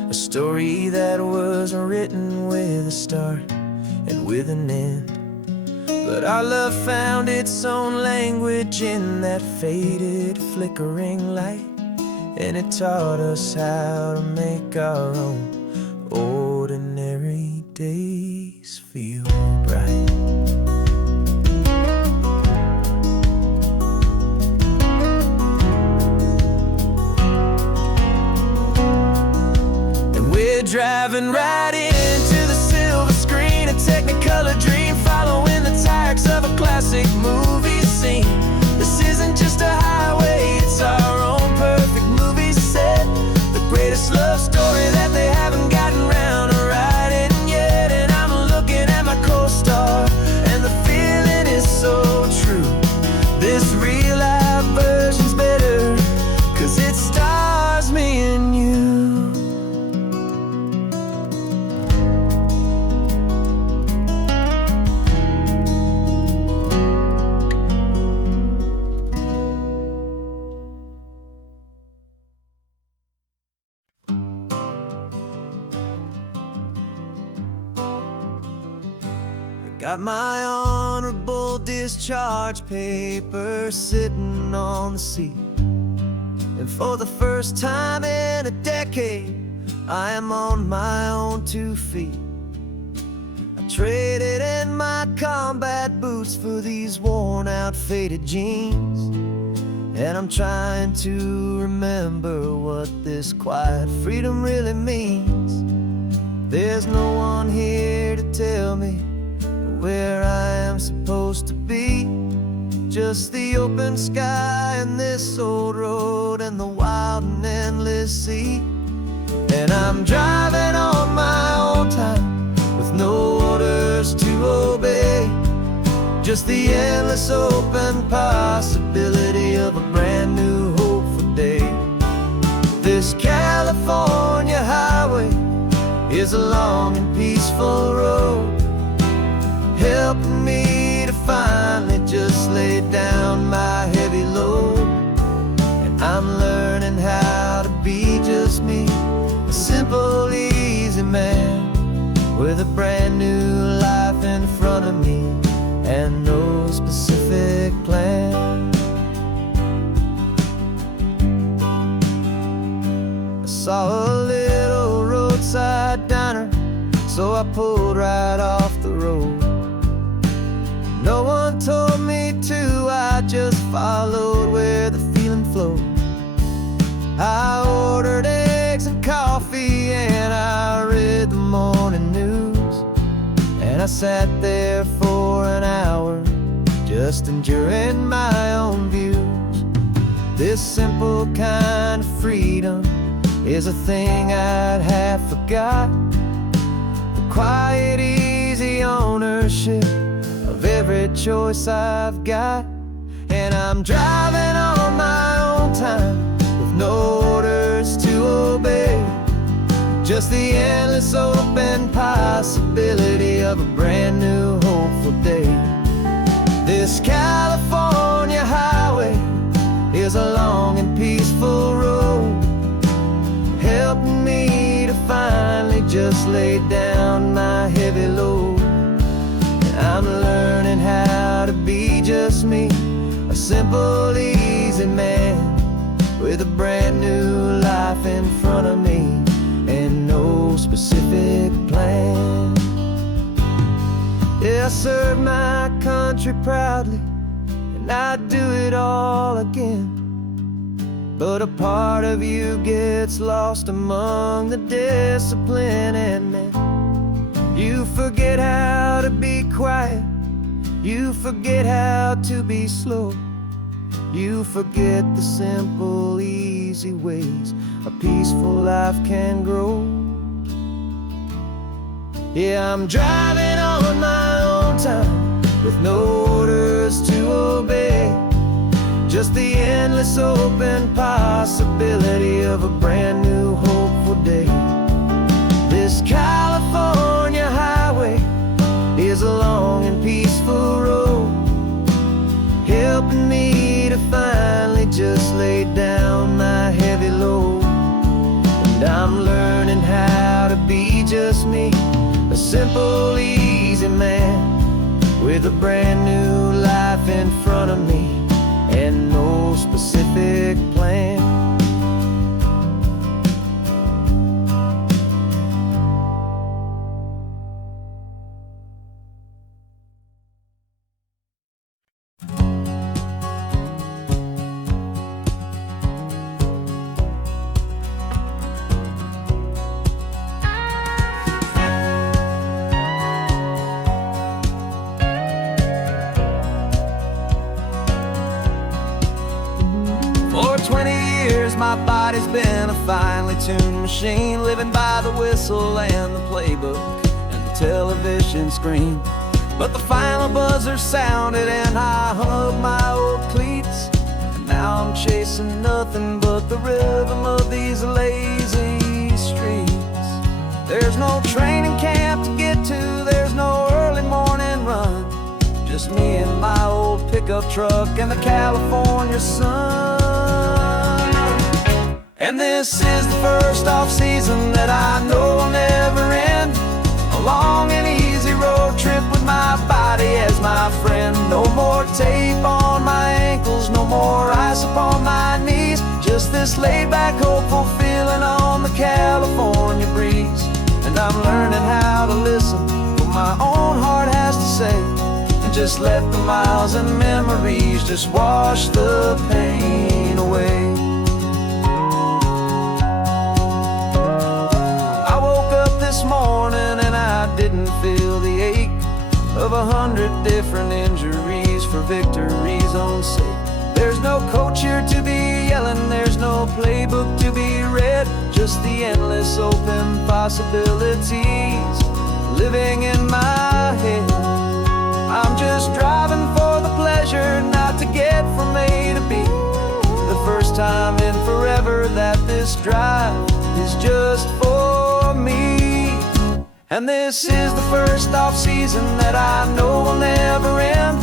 a story that was written with a start and with an end. But our love found its own language in that faded, flickering light, and it taught us how to make our own ordinary days feel bright. And we're driving right into the silver screen, a technicolor dream following the tacks of a classic movie scene. This isn't just a highway, it's our own perfect movie set, the greatest love story that they haven't gotten round to writing. Got my honorable discharge paper sitting on the seat. And for the first time in a decade, I am on my own 2 feet. I traded in my combat boots for these worn out faded jeans. And I'm trying to remember what this quiet freedom really means. There's no one here to tell me where I am supposed to be. Just the open sky and this old road and the wild and endless sea. And I'm driving on my own time with no orders to obey. Just the endless open possibility of a brand new hopeful day. This California highway is a long and peaceful road, helping me to finally just lay down my heavy load. And I'm learning how to be just me, a simple, easy man with a brand new life in front of me and no specific plan. I saw a little roadside diner, so I pulled right off the road. No one told me to, I just followed where the feeling flowed. I ordered eggs and coffee and I read the morning news. And I sat there for an hour, just enduring my own views. This simple kind of freedom is a thing I'd have forgot. The quiet, easy ownership of every choice I've got. And I'm driving on my own time with no orders to obey. Just the endless open possibility of a brand new hopeful day. This California highway is a long and peaceful road, helping me to finally just lay down my heavy load. I'm learning how to be just me, a simple, easy man with a brand new life in front of me and no specific plan. Yeah, I served my country proudly and I'd do it all again. But a part of you gets lost among the discipline and men. You forget how to be quiet, you forget how to be slow. You forget the simple, easy ways a peaceful life can grow. Yeah, I'm driving on my own time with no orders to obey. Just the endless open possibility of a brand new hopeful day. This California highway is a long and peaceful road, helping me to finally just lay down my heavy load. And I'm learning how to be just me, a simple, easy man with a brand new life in front of me and no specific plan. For 20 years my body's been a finely tuned machine, living by the whistle and the playbook and the television screen. But the final buzzer sounded and I hung up my old cleats, and now I'm chasing nothing but the rhythm of these lazy streets. There's no training camp to get to, there's no early morning run, just me and my old pickup truck and the California sun. And this is the first off-season that I know will never end, a long and easy road trip with my bike Just this laid-back, hopeful feeling on the California breeze. And I'm learning how to listen to what my own heart has to say, and just let the miles and memories just wash the pain away. I woke up this morning and I didn't feel the ache of 100 different injuries for victory's own sake. There's no coach here to be yelling, there's no playbook to be read, just the endless open possibilities living in my head. I'm just driving for the pleasure, not to get from A to B. The first time in forever that this drive is just for me. And this is the first off-season that I know will never end.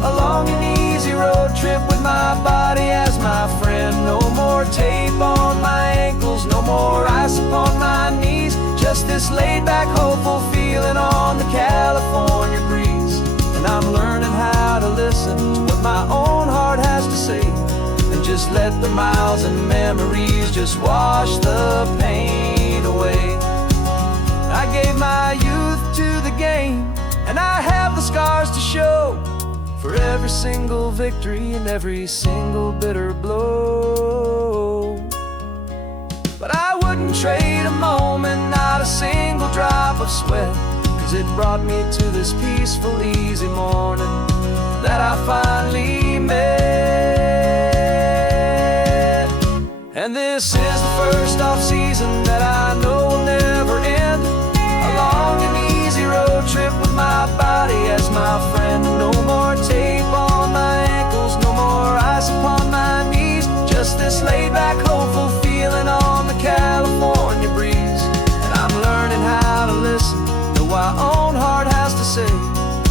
A long and easy road trip with my body as my friend. No more tape on my ankles, no more ice upon my knees. Just this laid-back, hopeful feeling on the California breeze. And I'm learning how to listen to what my own heart has to say, and just let the miles and memories just wash the pain away. I gave my youth to the game, and I have the scars to show for every single victory and every single bitter blow. But I wouldn't trade a moment, not a single drop of sweat, 'cause it brought me to this peaceful, easy morning that I finally met. And this is the first off-season that I know will never end. A long and easy road trip with my body as my friend. No more tape on my ankles, no more ice upon my knees. Just this laid-back, hopeful feeling on the California breeze. And I'm learning how to listen to what my own heart has to say,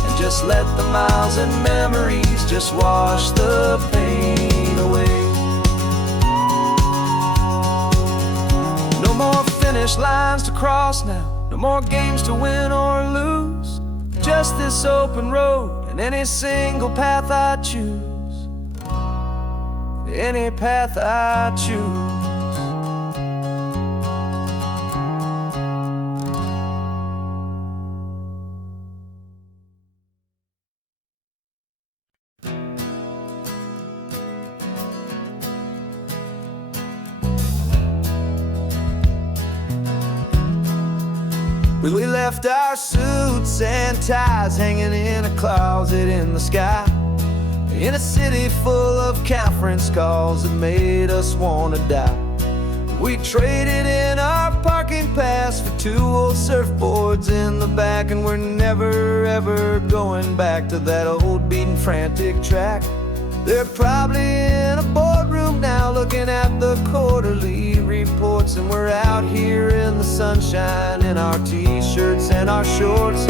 and just let the miles and memories just wash the pain away. No more finish lines to cross now, no more games to win or lose. Just this open road and any single path I choose. Any path I choose. We left our suits and ties hanging in a closet in the sky, in a city full of conference calls that made us wanna die. We traded in our parking pass for 2 old surfboards in the back, and we're never ever going back to that old beaten frantic track. They're probably in a boardroom now looking at the quarterly reports, and we're out here in the sunshine in our t-shirts and our shorts.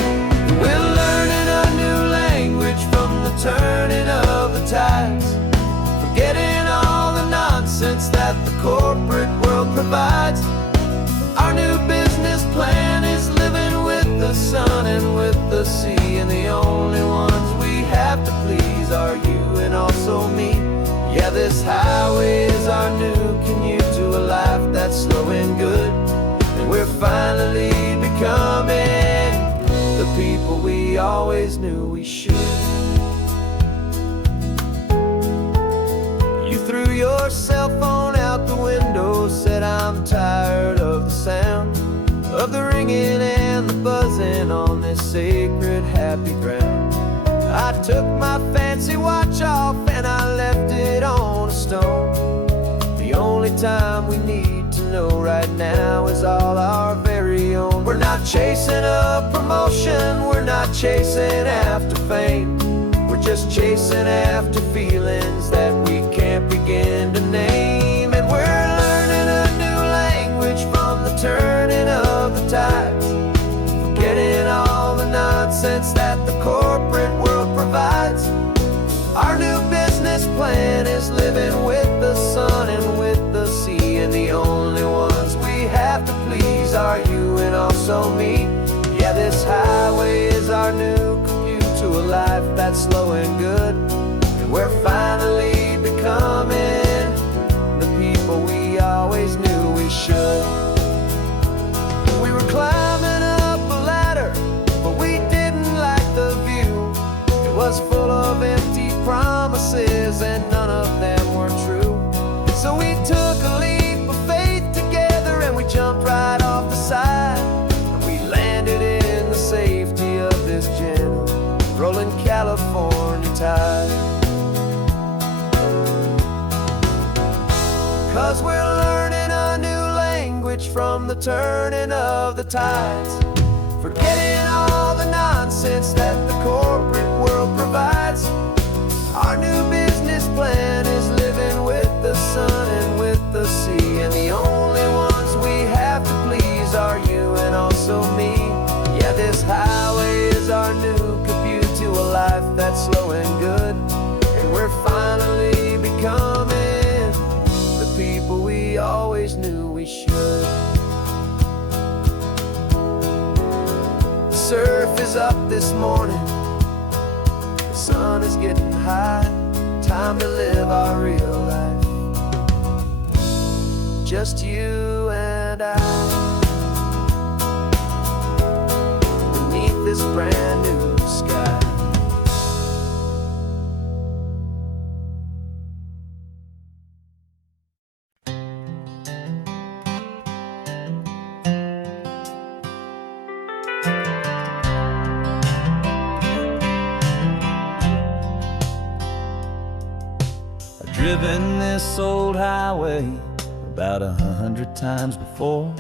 We're learning a new language from the turning of the tides, forgetting all the nonsense that the corporate world provides. Our new business plan is living with the sun and with the sea, and the only ones we have to please are you and also me. Yeah, this highway is our new commute to a life that's slow and good, and we're finally becoming the people we always knew we should. You threw your cell phone out the window, said I'm tired of the sound of the ringing and the buzzing on this sacred happy ground. I took my fancy watch off and I left it on a stone. The only time we need to know right now is all our very own. We're not chasing a promotion, we're not chasing after fame. We're just chasing after feelings that we can't begin to name. And we're learning a new language from the turning of the tides, forgetting all the nonsense that the corporate world provides. Our new business plan is living with the sun and with the sea, and the only ones we have to please are you and also me. Yeah, this highway is our new commute to a life that's slow and good, and we're finally becoming the people things and none of them were true. So we took a leap of faith together and we jumped right off the side. And we landed in the safety of this gentle rolling California tide. 'Cause we're learning a new language from the turning of the tides, forgetting all the nonsense that the corporate world provides. Our new business plan is living with the sun and with the sea, and the only ones we have to please are you and also me. Yeah, this highway is our new commute to a life that's slow and good, and we're finally becoming the people we always knew we should. The surf is up this morning, the sun is getting high, time to live our real life, just you and I, beneath this brand new sky. Driven this old highway about 100 times before,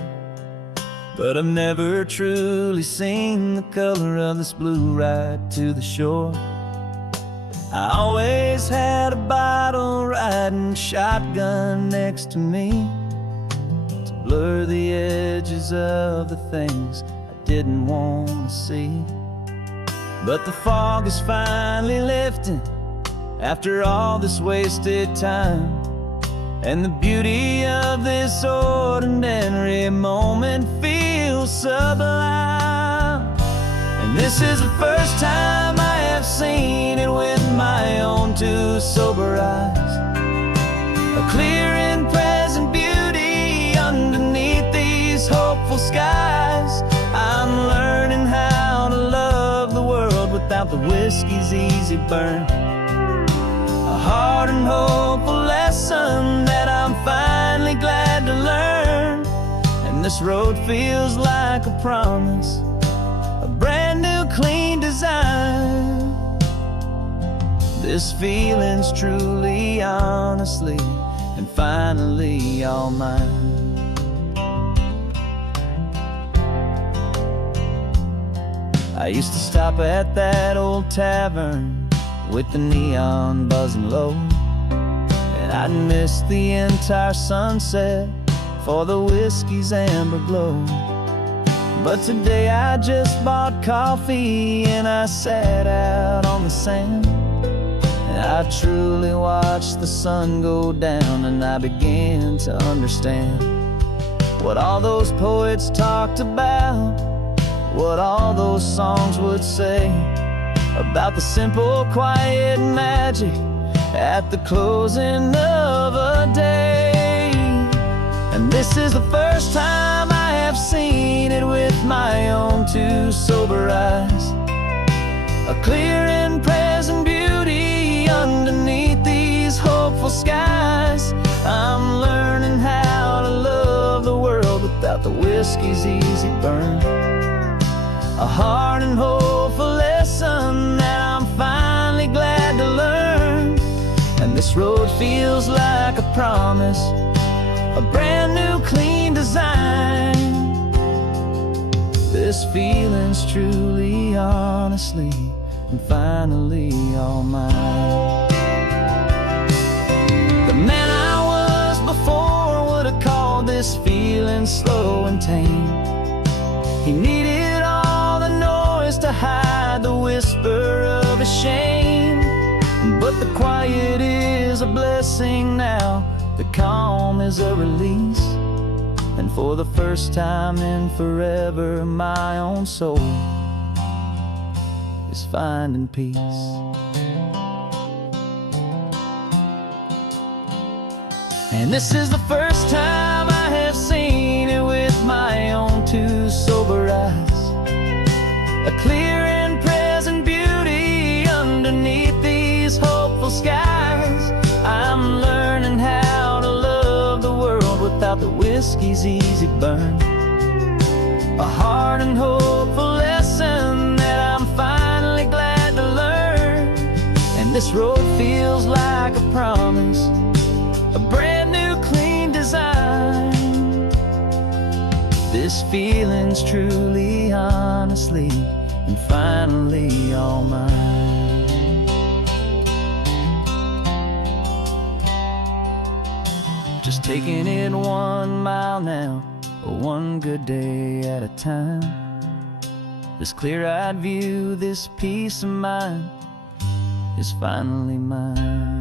but I've never truly seen the color of this blue right to the shore. I always had a bottle riding shotgun next to me to blur the edges of the things I didn't want to see. But the fog is finally lifting after all this wasted time, and the beauty of this ordinary moment feels sublime. And this is the first time I have seen it with my own two sober eyes, a clear and present beauty underneath these hopeful skies. I'm learning how to love the world without the whiskey's easy burn, a hard and hopeful lesson that I'm finally glad to learn. And this road feels like a promise, a brand new clean design. This feeling's truly, honestly, and finally all mine. I used to stop at that old tavern with the neon buzzing low, and I'd miss the entire sunset for the whiskey's amber glow. But today I just bought coffee and I sat out on the sand, and I truly watched the sun go down, and I began to understand what all those poets talked about, what all those songs would say about the simple, quiet magic at the closing of a day. And this is the first time I have seen it with my own two sober eyes, a clear and present beauty underneath these hopeful skies. I'm learning how to love the world without the whiskey's easy burn, a hard and hopeful lesson that I'm finally glad to learn. And this road feels like a promise, a brand new clean design. This feeling's truly, honestly, and finally all mine. The man I was before would have called this feeling slow and tame. He needed all the noise to hide the whisper of a shame, but the quiet is a blessing now, the calm is a release, and for the first time in forever my own soul is finding peace. And this is the first time I have seen it with my own two sober eyes, a clear and present beauty underneath these hopeful skies. whiskey's easy burn. A hard and hopeful lesson that I'm finally glad to learn. And this road feels like a promise, a brand new clean design. This feeling's truly, honestly, and finally all mine. Just taking it 1 mile now, one good day at a time. This clear-eyed view, this peace of mind is finally mine.